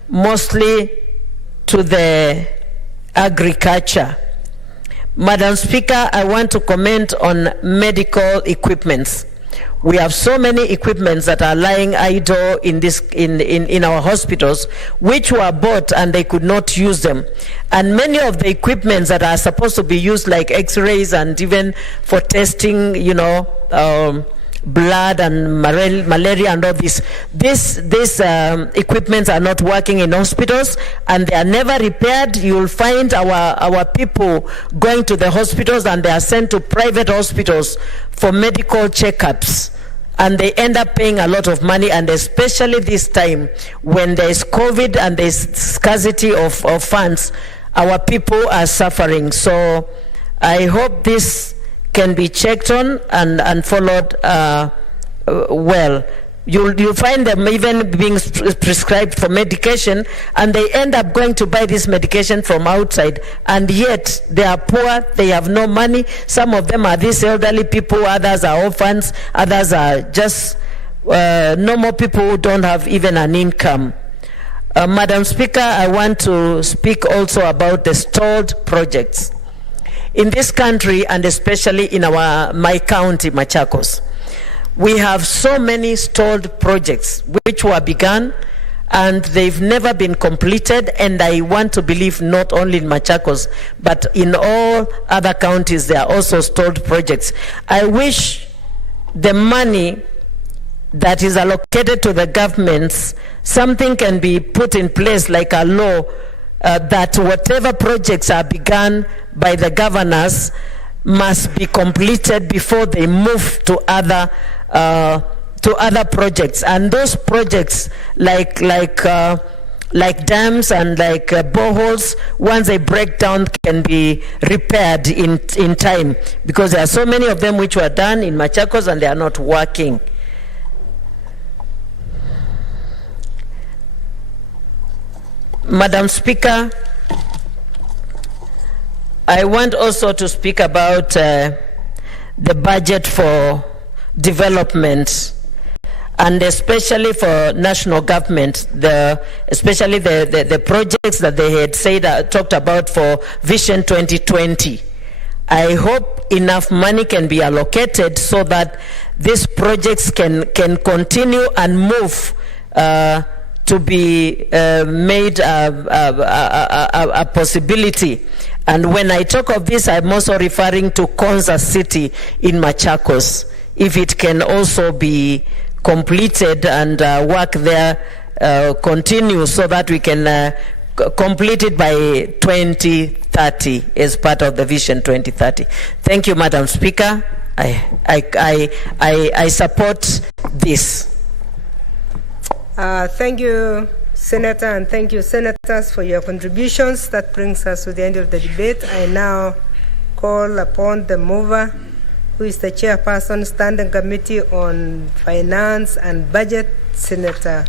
mostly to the agriculture. Madam Speaker, I want to comment on medical equipments. We have so many equipments that are lying idle in our hospitals, which were bought and they could not use them. And many of the equipments that are supposed to be used, like x-rays and even for testing, blood and malaria and all this. These equipments are not working in hospitals, and they are never repaired. You'll find our people going to the hospitals, and they are sent to private hospitals for medical checkups, and they end up paying a lot of money, and especially this time when there is COVID and there is scarcity of funds, our people are suffering. So I hope this can be checked on and followed well. You'll find them even being prescribed for medication, and they end up going to buy this medication from outside, and yet they are poor, they have no money. Some of them are these elderly people, others are orphans, others are just normal people who don't have even an income. Madam Speaker, I want to speak also about the stalled projects. In this country, and especially in my county, Machakos, we have so many stalled projects which were begun and they've never been completed, and I want to believe not only in Machakos, but in all other counties there are also stalled projects. I wish the money that is allocated to the governments, something can be put in place like a law that whatever projects are begun by the governors must be completed before they move to other projects. And those projects like dams and like boreholes, once they break down, can be repaired in time, because there are so many of them which were done in Machakos and they are not working. Madam Speaker, I want also to speak about the budget for development, and especially for national government, especially the projects that they had said, talked about for Vision 2020. I hope enough money can be allocated so that these projects can continue and move to be made a possibility. And when I talk of this, I'm also referring to Konza City in Machakos. If it can also be completed and work there continue, so that we can complete it by 2030 as part of the Vision 2030. Thank you, Madam Speaker. I support this. Thank you, Senator, and thank you, Senators, for your contributions. That brings us to the end of the debate. I now call upon the mover, who is the Chairperson, Standing Committee on Finance and Budget, Senator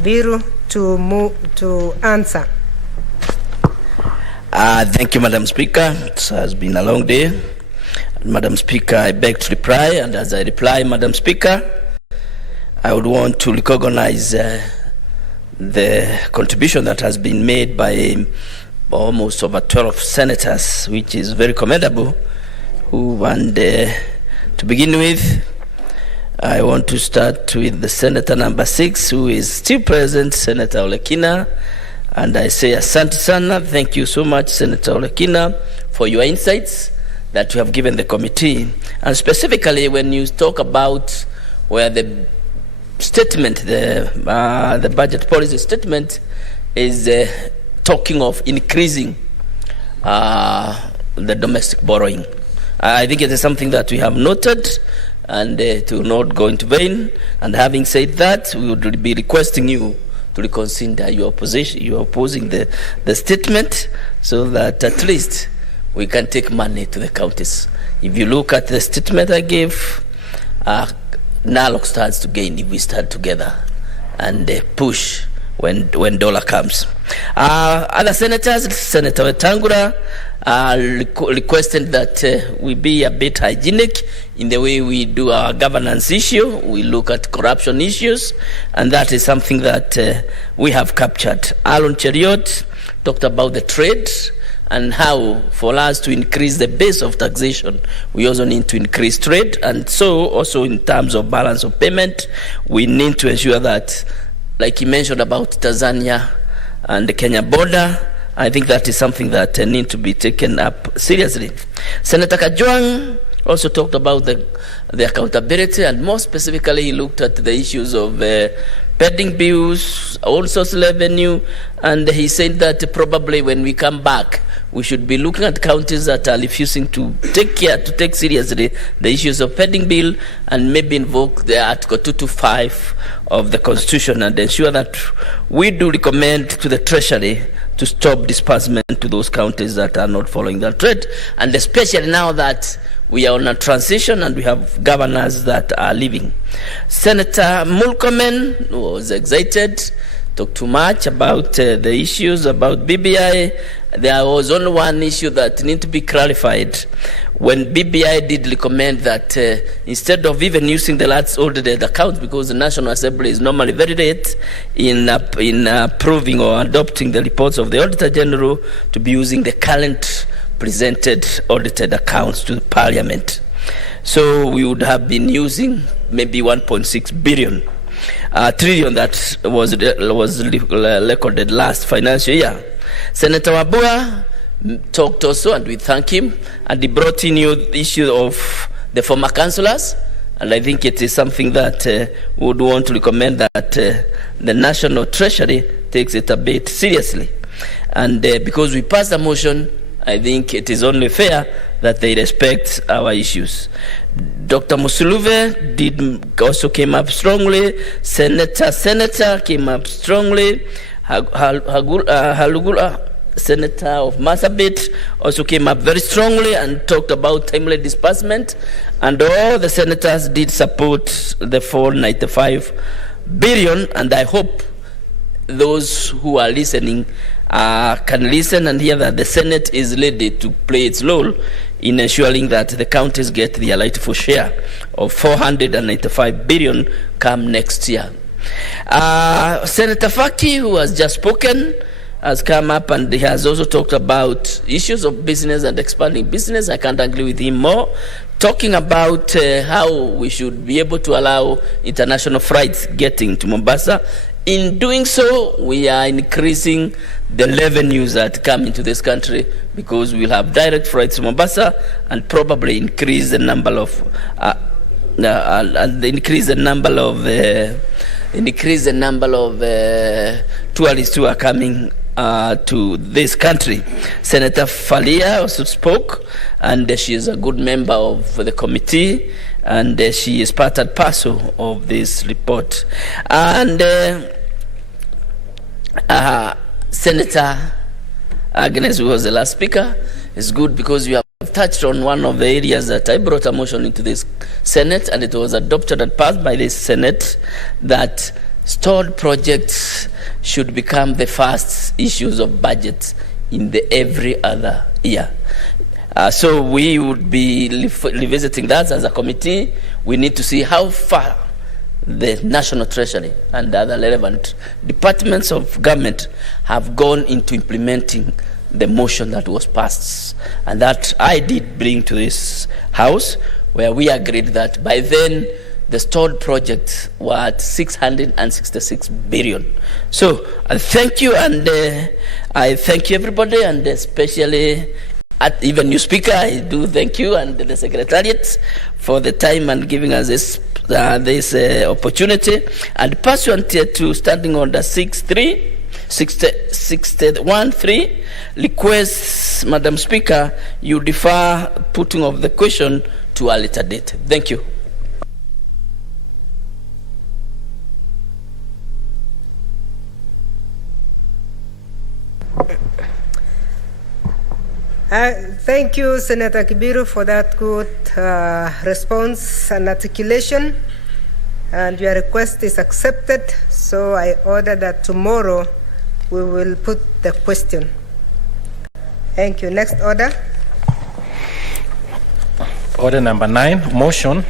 Biru, to answer. Thank you, Madam Speaker. It has been a long day. Madam Speaker, I beg to reply, and as I reply, Madam Speaker, I would want to recognize the contribution that has been made by almost over 12 senators, which is very commendable. And to begin with, I want to start with the Senator number 6, who is still present, Senator Olekina. And I say, asante sana, thank you so much, Senator Olekina, for your insights that you have given the committee. And specifically, when you talk about where the statement, the budget policy statement is talking of increasing the domestic borrowing. I think it is something that we have noted, and to not go into vain. And having said that, we would be requesting you to reconsider your position. You are opposing the statement, so that at least we can take money to the counties. If you look at the statement I gave, NALOC stands to gain if we stand together and push when dollar comes. Other senators, Senator Wetangula, requested that we be a bit hygienic in the way we do our governance issue. We look at corruption issues, and that is something that we have captured. Alon Cheriot talked about the trade, and how for us to increase the base of taxation, we also need to increase trade. And so also in terms of balance of payment, we need to ensure that, like he mentioned about Tanzania and the Kenya border, I think that is something that need to be taken up seriously. Senator Kajwang also talked about the accountability, and more specifically he looked at the issues of pending bills, all source revenue, and he said that probably when we come back, we should be looking at counties that are refusing to take seriously the issues of pending bill, and maybe invoke the Article 225 of the Constitution and ensure that we do recommend to the Treasury to stop disbursement to those counties that are not following that trend, and especially now that we are on a transition and we have governors that are leaving. Senator Mulkomen was excited talk too much about the issues about BBI. There was only one issue that need to be clarified. When BBI did recommend that instead of even using the last audited account, because the National Assembly is normally very late in approving or adopting the reports of the Auditor General, to be using the current presented audited accounts to the Parliament. So we would have been using maybe 1.6 billion. Trillion that was recorded last financial year. Senator Wabua talked also, and we thank him, and he brought in the issue of the former councillors, and I think it is something that we would want to recommend that the National Treasury takes it a bit seriously. And because we passed a motion, I think it is only fair that they respect our issues. Dr. Musuluve also came up strongly. Senator came up strongly. Halugula, Senator of Marsabit, also came up very strongly and talked about timely disbursement. And all the senators did support the 495 billion. And I hope those who are listening can listen and hear that the Senate is ready to play its role in ensuring that the counties get their rightful share of 495 billion come next year. Senator Faki, who has just spoken, has come up and he has also talked about issues of business and expanding business. I can't agree with him more. Talking about how we should be able to allow international flights getting to Mombasa. In doing so, we are increasing the revenues that come into this country, because we'll have direct flights to Mombasa and probably increase the number of tourists who are coming to this country. Senator Falia also spoke, and she is a good member of the committee, and she is part and parcel of this report. And Senator Agnes, who was the last speaker, is good because you have touched on one of the areas that I brought a motion into this Senate, and it was adopted and passed by this Senate, that stalled projects should become the first issues of budget in the every other year. So we would be revisiting that as a committee. We need to see how far the National Treasury and other relevant departments of government have gone into implementing the motion that was passed, and that I did bring to this House, where we agreed that by then the stalled projects were at 666 billion. So thank you, and I thank you everybody, and especially even you speaker, I do thank you, and the Secretariat for the time and giving us this opportunity. And pursuant to Standing Order 613 requests, Madam Speaker, you defer putting of the question to a later date. Thank you. Thank you, Senator Kibiru, for that good response and articulation. And your request is accepted, so I order that tomorrow we will put the question. Thank you. Next order. Order number 9, motion,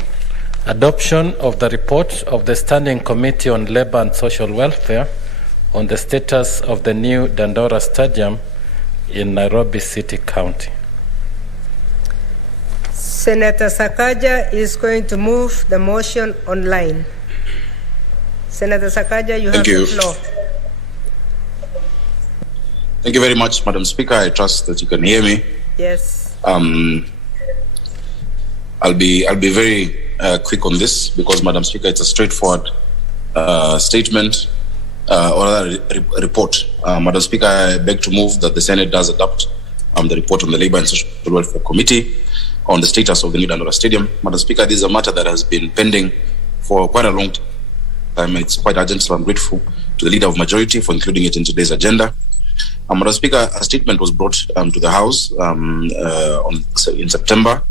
adoption of the report of the Standing Committee on Labor and Social Welfare on the status of the new Dandora Stadium in Nairobi City County. Senator Sakaja is going to move the motion online. Senator Sakaja, you have the floor. Thank you very much, Madam Speaker. I trust that you can hear me. Yes. I'll be very quick on this, because, Madam Speaker, it's a straightforward statement or report. Madam Speaker, I beg to move that the Senate does adopt the report on the Labour and Social Welfare Committee on the status of the new Dandora Stadium. Madam Speaker, this is a matter that has been pending for quite a long time. It's quite urgent, so I'm grateful to the Leader of Majority for including it in today's agenda. Madam Speaker, a statement was brought to the House in September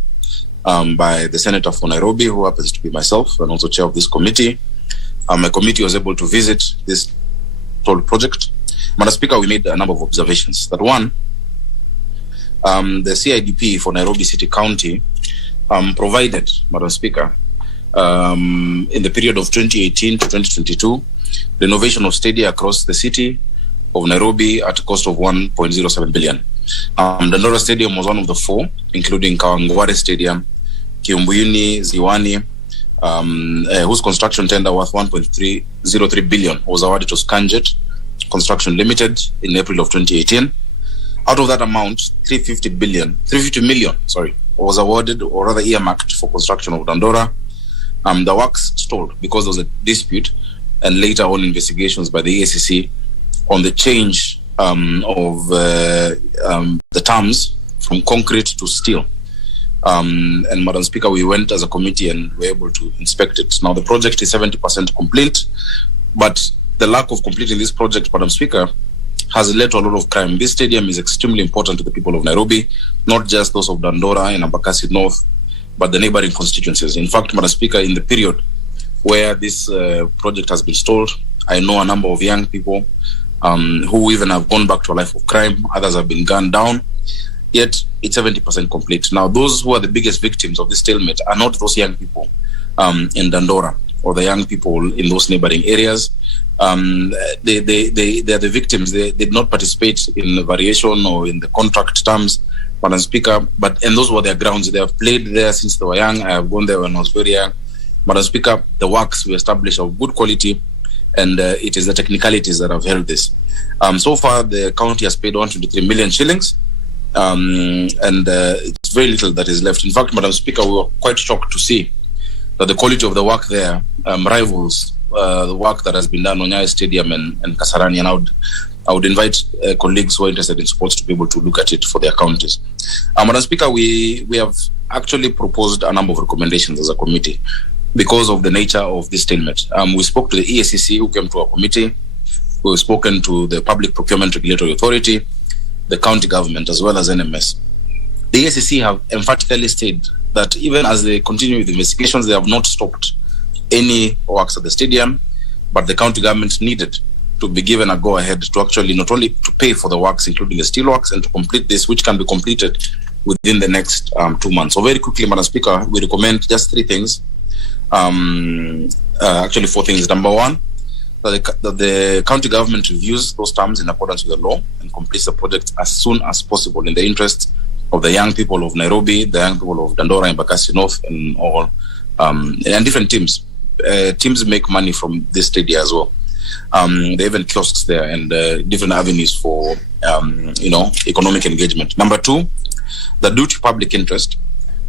by the Senator for Nairobi, who happens to be myself and also chair of this committee. My committee was able to visit this stalled project. Madam Speaker, we made a number of observations. That one, the CIDP for Nairobi City County provided, Madam Speaker, in the period of 2018 to 2022, renovation of stadia across the city of Nairobi at a cost of 1.07 billion. Dandora Stadium was one of the four, including Kawangware Stadium, Kiumbuyuni, Ziwani, whose construction tender worth 1.303 billion was awarded to Scanjet Construction Limited in April of 2018. Out of that amount, 350 million, was awarded or rather earmarked for construction of Dandora. The works stalled because there was a dispute and later on investigations by the EACC on the change of the terms from concrete to steel. And Madam Speaker, we went as a committee and were able to inspect it. Now the project is 70% complete, but the lack of completing this project, Madam Speaker, has led to a lot of crime. This stadium is extremely important to the people of Nairobi, not just those of Dandora and Embakasi North, but the neighboring constituencies. In fact, Madam Speaker, in the period where this project has been stalled, I know a number of young people who even have gone back to a life of crime. Others have been gunned down, yet it's 70% complete. Now, those who are the biggest victims of this stalemate are not those young people in Dandora or the young people in those neighboring areas. They are the victims. They did not participate in the variation or in the contract terms, Madam Speaker, and those were their grounds. They have played there since they were young. I have gone there when I was very young. Madam Speaker, the works we established of good quality, and it is the technicalities that have held this. So far, the county has paid 123 million shillings, and it's very little that is left. In fact, Madam Speaker, we were quite shocked to see that the quality of the work there rivals the work that has been done on Nyayo Stadium and Kasarani, and I would invite colleagues who are interested in sports to be able to look at it for their counties. Madam Speaker, we have actually proposed a number of recommendations as a committee because of the nature of this stalemate. We spoke to the EACC, who came to our committee. We've spoken to the Public Procurement Regulatory Authority, the county government, as well as NMS. The EACC have emphatically stated that even as they continue with investigations, they have not stopped any works at the stadium, but the county government needed to be given a go-ahead to actually not only to pay for the works, including the steel works, and to complete this, which can be completed within the next 2 months. So very quickly, Madam Speaker, we recommend just 3 things. Actually 4 things. Number one, that the county government reviews those terms in accordance with the law and completes the project as soon as possible in the interest of the young people of Nairobi, the young people of Dandora and Embakasi North, and all, and different teams. Teams make money from this stadium as well. They even kiosks there and different avenues for economic engagement. Number 2, the due to public interest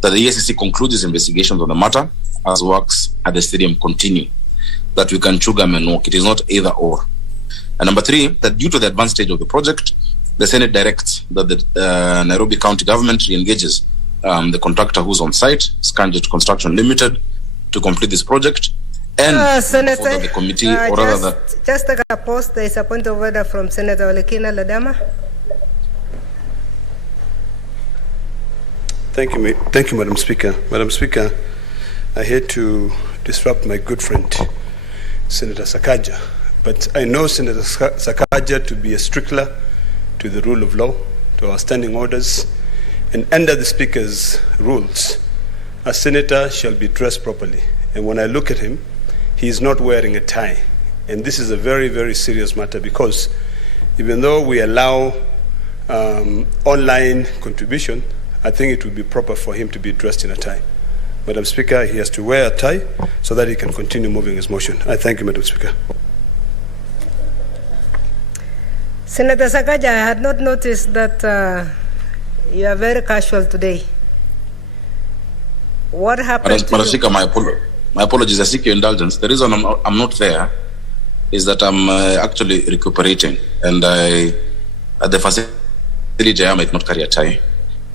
that the EACC concludes its investigations on the matter as works at the stadium continue, that we can chew gum and walk. It is not either or. And number 3, that due to the advanced stage of the project, the Senate directs that the Nairobi County government re-engages the contractor who's on site, Scanjet Construction Limited, to complete this project. And Senator, the committee, or rather just take a pause. There is a point of order from Senator Olekina Ladama. Thank you, Madam Speaker. Madam Speaker, I hate to disrupt my good friend, Senator Sakaja, but I know Senator Sakaja to be a stickler to the rule of law, to our standing orders, and under the Speaker's rules, a senator shall be dressed properly. And when I look at him, he is not wearing a tie. And this is a very, very serious matter, because even though we allow online contribution, I think it would be proper for him to be dressed in a tie. Madam Speaker, he has to wear a tie so that he can continue moving his motion. I thank you, Madam Speaker. Senator Sakaja, I had not noticed that you are very casual today. What happened to Madam you? Speaker, my apologies. I seek your indulgence. The reason I'm not there is that I'm actually recuperating, and at the facility I might not carry a tie.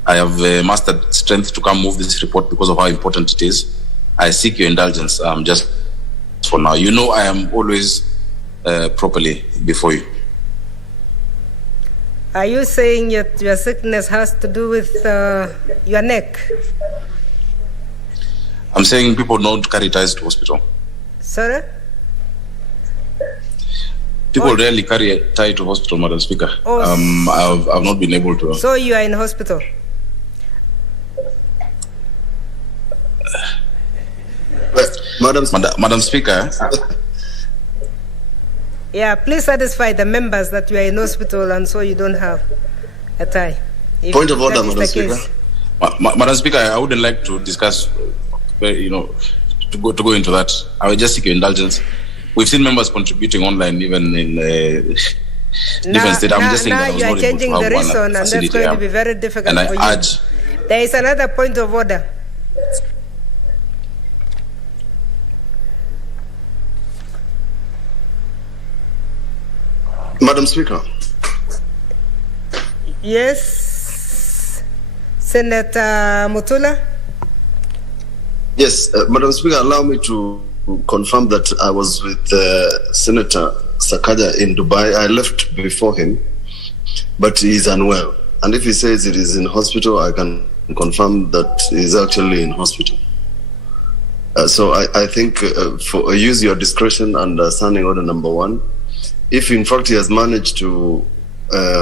I have mastered strength to come move this report because of how important it is. I seek your indulgence just for now. You know I am always properly before you. Are you saying your sickness has to do with your neck? I'm saying people don't carry ties to hospital. Sorry? People rarely carry a tie to hospital, Madam Speaker. I've not been able to. So you are in hospital? Madam Speaker. Yeah, please satisfy the members that you are in hospital and so you don't have a tie. Point of order, Madam Speaker. Madam Speaker, I wouldn't like to discuss, to go into that. I will just seek your indulgence. We've seen members contributing online, even in different states. I'm just saying that I was you are not able changing to the have one reason, and that's facility, going to be very difficult and for you. I urge. There is another point of order. Madam Speaker. Yes, Senator Mutula. Yes, Madam Speaker, allow me to confirm that I was with Senator Sakaja in Dubai. I left before him, but he is unwell. And if he says it is in hospital, I can confirm that he is actually in hospital. So I think use your discretion under Standing Order number 1. If in fact he has managed to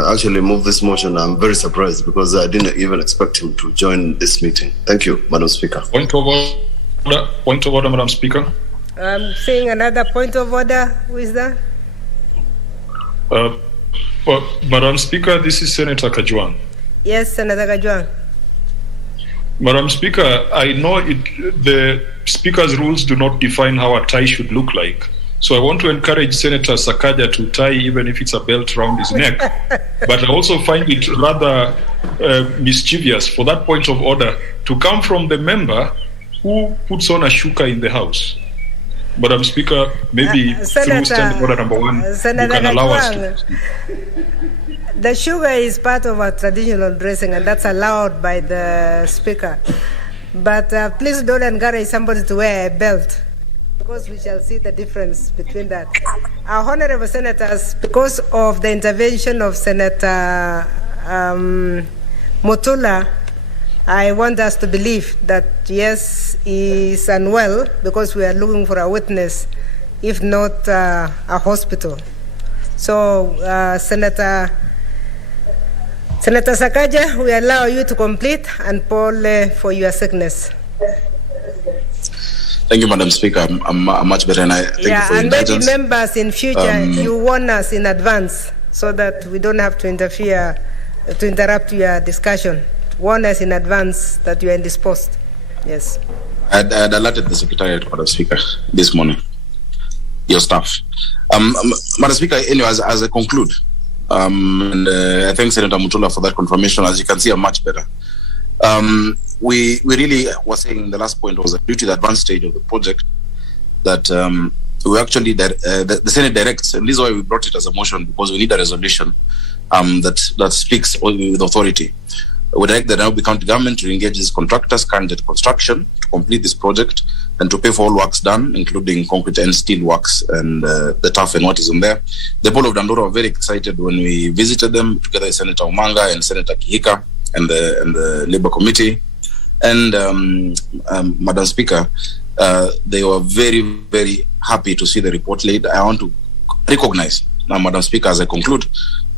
actually move this motion, I'm very surprised because I didn't even expect him to join this meeting. Thank you, Madam Speaker. Point of order, Madam Speaker. I'm seeing another point of order. Who is that? Madam Speaker, this is Senator Kajwang. Yes, Senator Kajwang. Madam Speaker, I know the Speaker's rules do not define how a tie should look like. So I want to encourage Senator Sakaja to tie even if it's a belt around his neck. But I also find it rather mischievous for that point of order to come from the member who puts on a shuka in the House. Madam Speaker, maybe through Standing Order number 1, you can allow us to. The sugar is part of our traditional dressing, and that's allowed by the Speaker. But please don't encourage somebody to wear a belt, because we shall see the difference between that. Our honorable senators, because of the intervention of Senator Mutula, I want us to believe that yes, he is unwell because we are looking for a witness, if not a hospital. So Senator Sakaja, we allow you to complete and poll for your sickness. Thank you, Madam Speaker. I'm much better, and I thank you for your indulgence. And maybe members in future, you warn us in advance so that we don't have to interrupt your discussion. Warn us in advance that you are indisposed. Yes. I had alerted the Secretariat, Madam Speaker, this morning. Your staff. Madam Speaker, anyway, as I conclude, and I thank Senator Mutula for that confirmation. As you can see, I'm much better. We really were saying the last point was due to the advanced stage of the project that we actually, the Senate directs, and this is why we brought it as a motion, because we need a resolution that speaks with authority. We direct the Nairobi County government to engage its contractors currently at construction to complete this project and to pay for all works done, including concrete and steel works and the turf and what is in there. The people of Dandora were very excited when we visited them, together with Senator Umanga and Senator Kihika and the Labour Committee. And Madam Speaker, they were very, very happy to see the report laid. I want to recognize, now, Madam Speaker, as I conclude,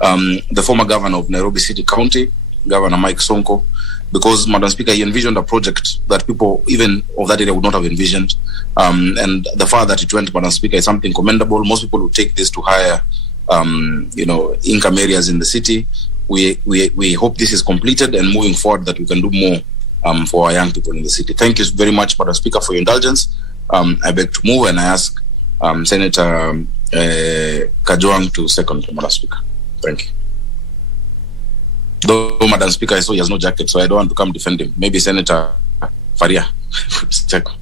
the former governor of Nairobi City County, Governor Mike Sonko, because, Madam Speaker, he envisioned a project that people even of that area would not have envisioned. And the far that it went, Madam Speaker, is something commendable. Most people would take this to higher, income areas in the city. We hope this is completed, and moving forward that we can do more for our young people in the city. Thank you very much, Madam Speaker, for your indulgence. I beg to move, and I ask Senator Kajwang to second, Madam Speaker. Thank you. Though, Madam Speaker, I saw he has no jacket, so I don't want to come defend him. Maybe Senator Faria could second.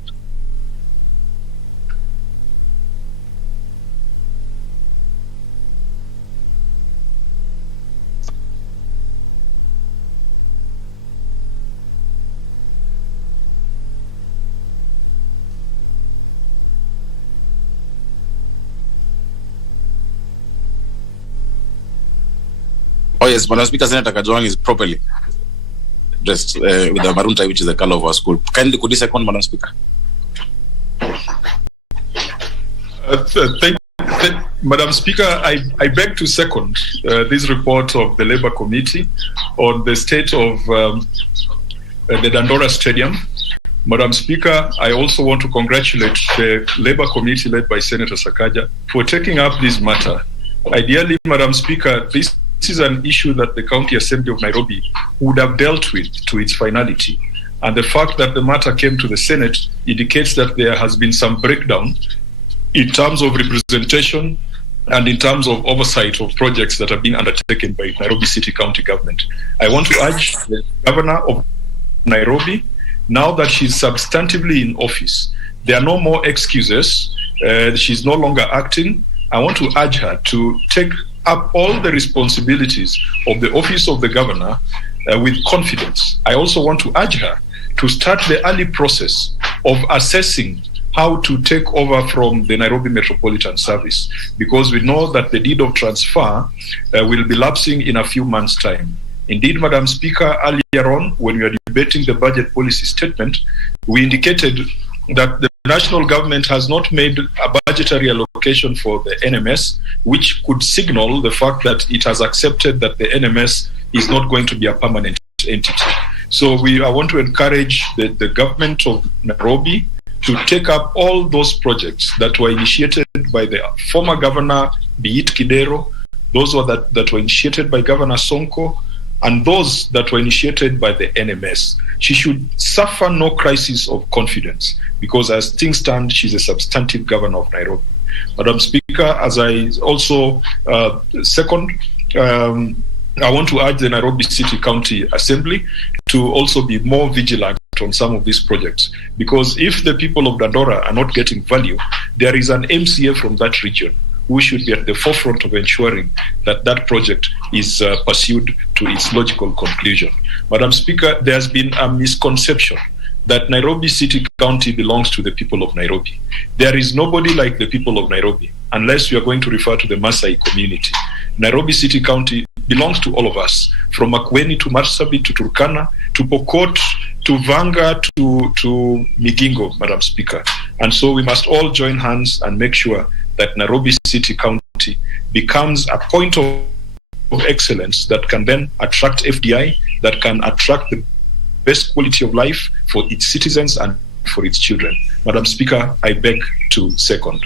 Oh yes, Madam Speaker, Senator Kajwang is properly dressed with the maroon tie, which is the color of our school. Kindly could you second, Madam Speaker? Madam Speaker, I beg to second this report of the Labour Committee on the state of the Dandora Stadium. Madam Speaker, I also want to congratulate the Labour Committee led by Senator Sakaja for taking up this matter. Ideally, Madam Speaker, this is an issue that the County Assembly of Nairobi would have dealt with to its finality. And the fact that the matter came to the Senate indicates that there has been some breakdown in terms of representation and in terms of oversight of projects that have been undertaken by Nairobi City County Government. I want to urge the Governor of Nairobi, now that she's substantively in office, there are no more excuses. She's no longer acting. I want to urge her to take up all the responsibilities of the office of the governor with confidence. I also want to urge her to start the early process of assessing how to take over from the Nairobi Metropolitan Service, because we know that the deed of transfer will be lapsing in a few months' time. Indeed, Madam Speaker, earlier on, when we were debating the budget policy statement, we indicated that the national government has not made a budgetary allocation for the NMS, which could signal the fact that it has accepted that the NMS is not going to be a permanent entity. So I want to encourage the government of Nairobi to take up all those projects that were initiated by the former governor, be it Kidero, those that were initiated by Governor Sonko, and those that were initiated by the NMS. She should suffer no crisis of confidence, because as things stand, she's a substantive governor of Nairobi. Madam Speaker, as I also second, I want to urge the Nairobi City County Assembly to also be more vigilant on some of these projects, because if the people of Dandora are not getting value, there is an MCA from that region who should be at the forefront of ensuring that that project is pursued to its logical conclusion. Madam Speaker, there has been a misconception that Nairobi City County belongs to the people of Nairobi. There is nobody like the people of Nairobi, unless you are going to refer to the Maasai community. Nairobi City County belongs to all of us, from Makueni to Marsabit to Turkana to Pokot to Vanga to Migingo, Madam Speaker. And so we must all join hands and make sure that Nairobi City County becomes a point of excellence that can then attract FDI, that can attract the best quality of life for its citizens and for its children. Madam Speaker, I beg to second.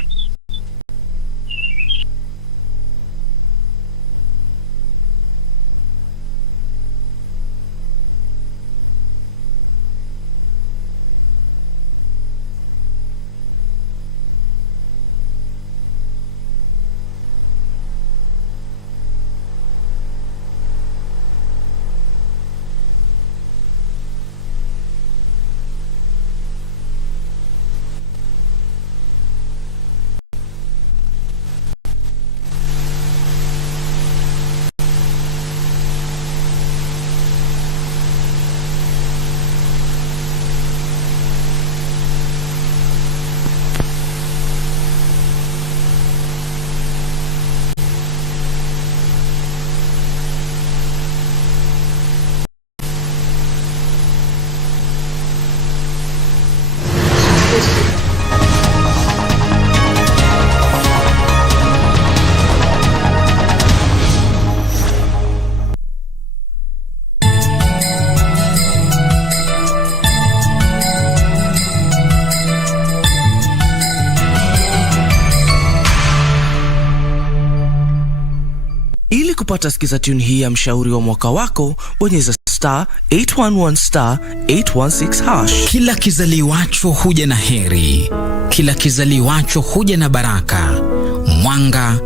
Ili kupata skiza tune hii ya mshauri wa mwaka wako, bonyeza *811 *816#. Kila kizaliwacho huja na heri, kila kizaliwacho huja na baraka, mwanga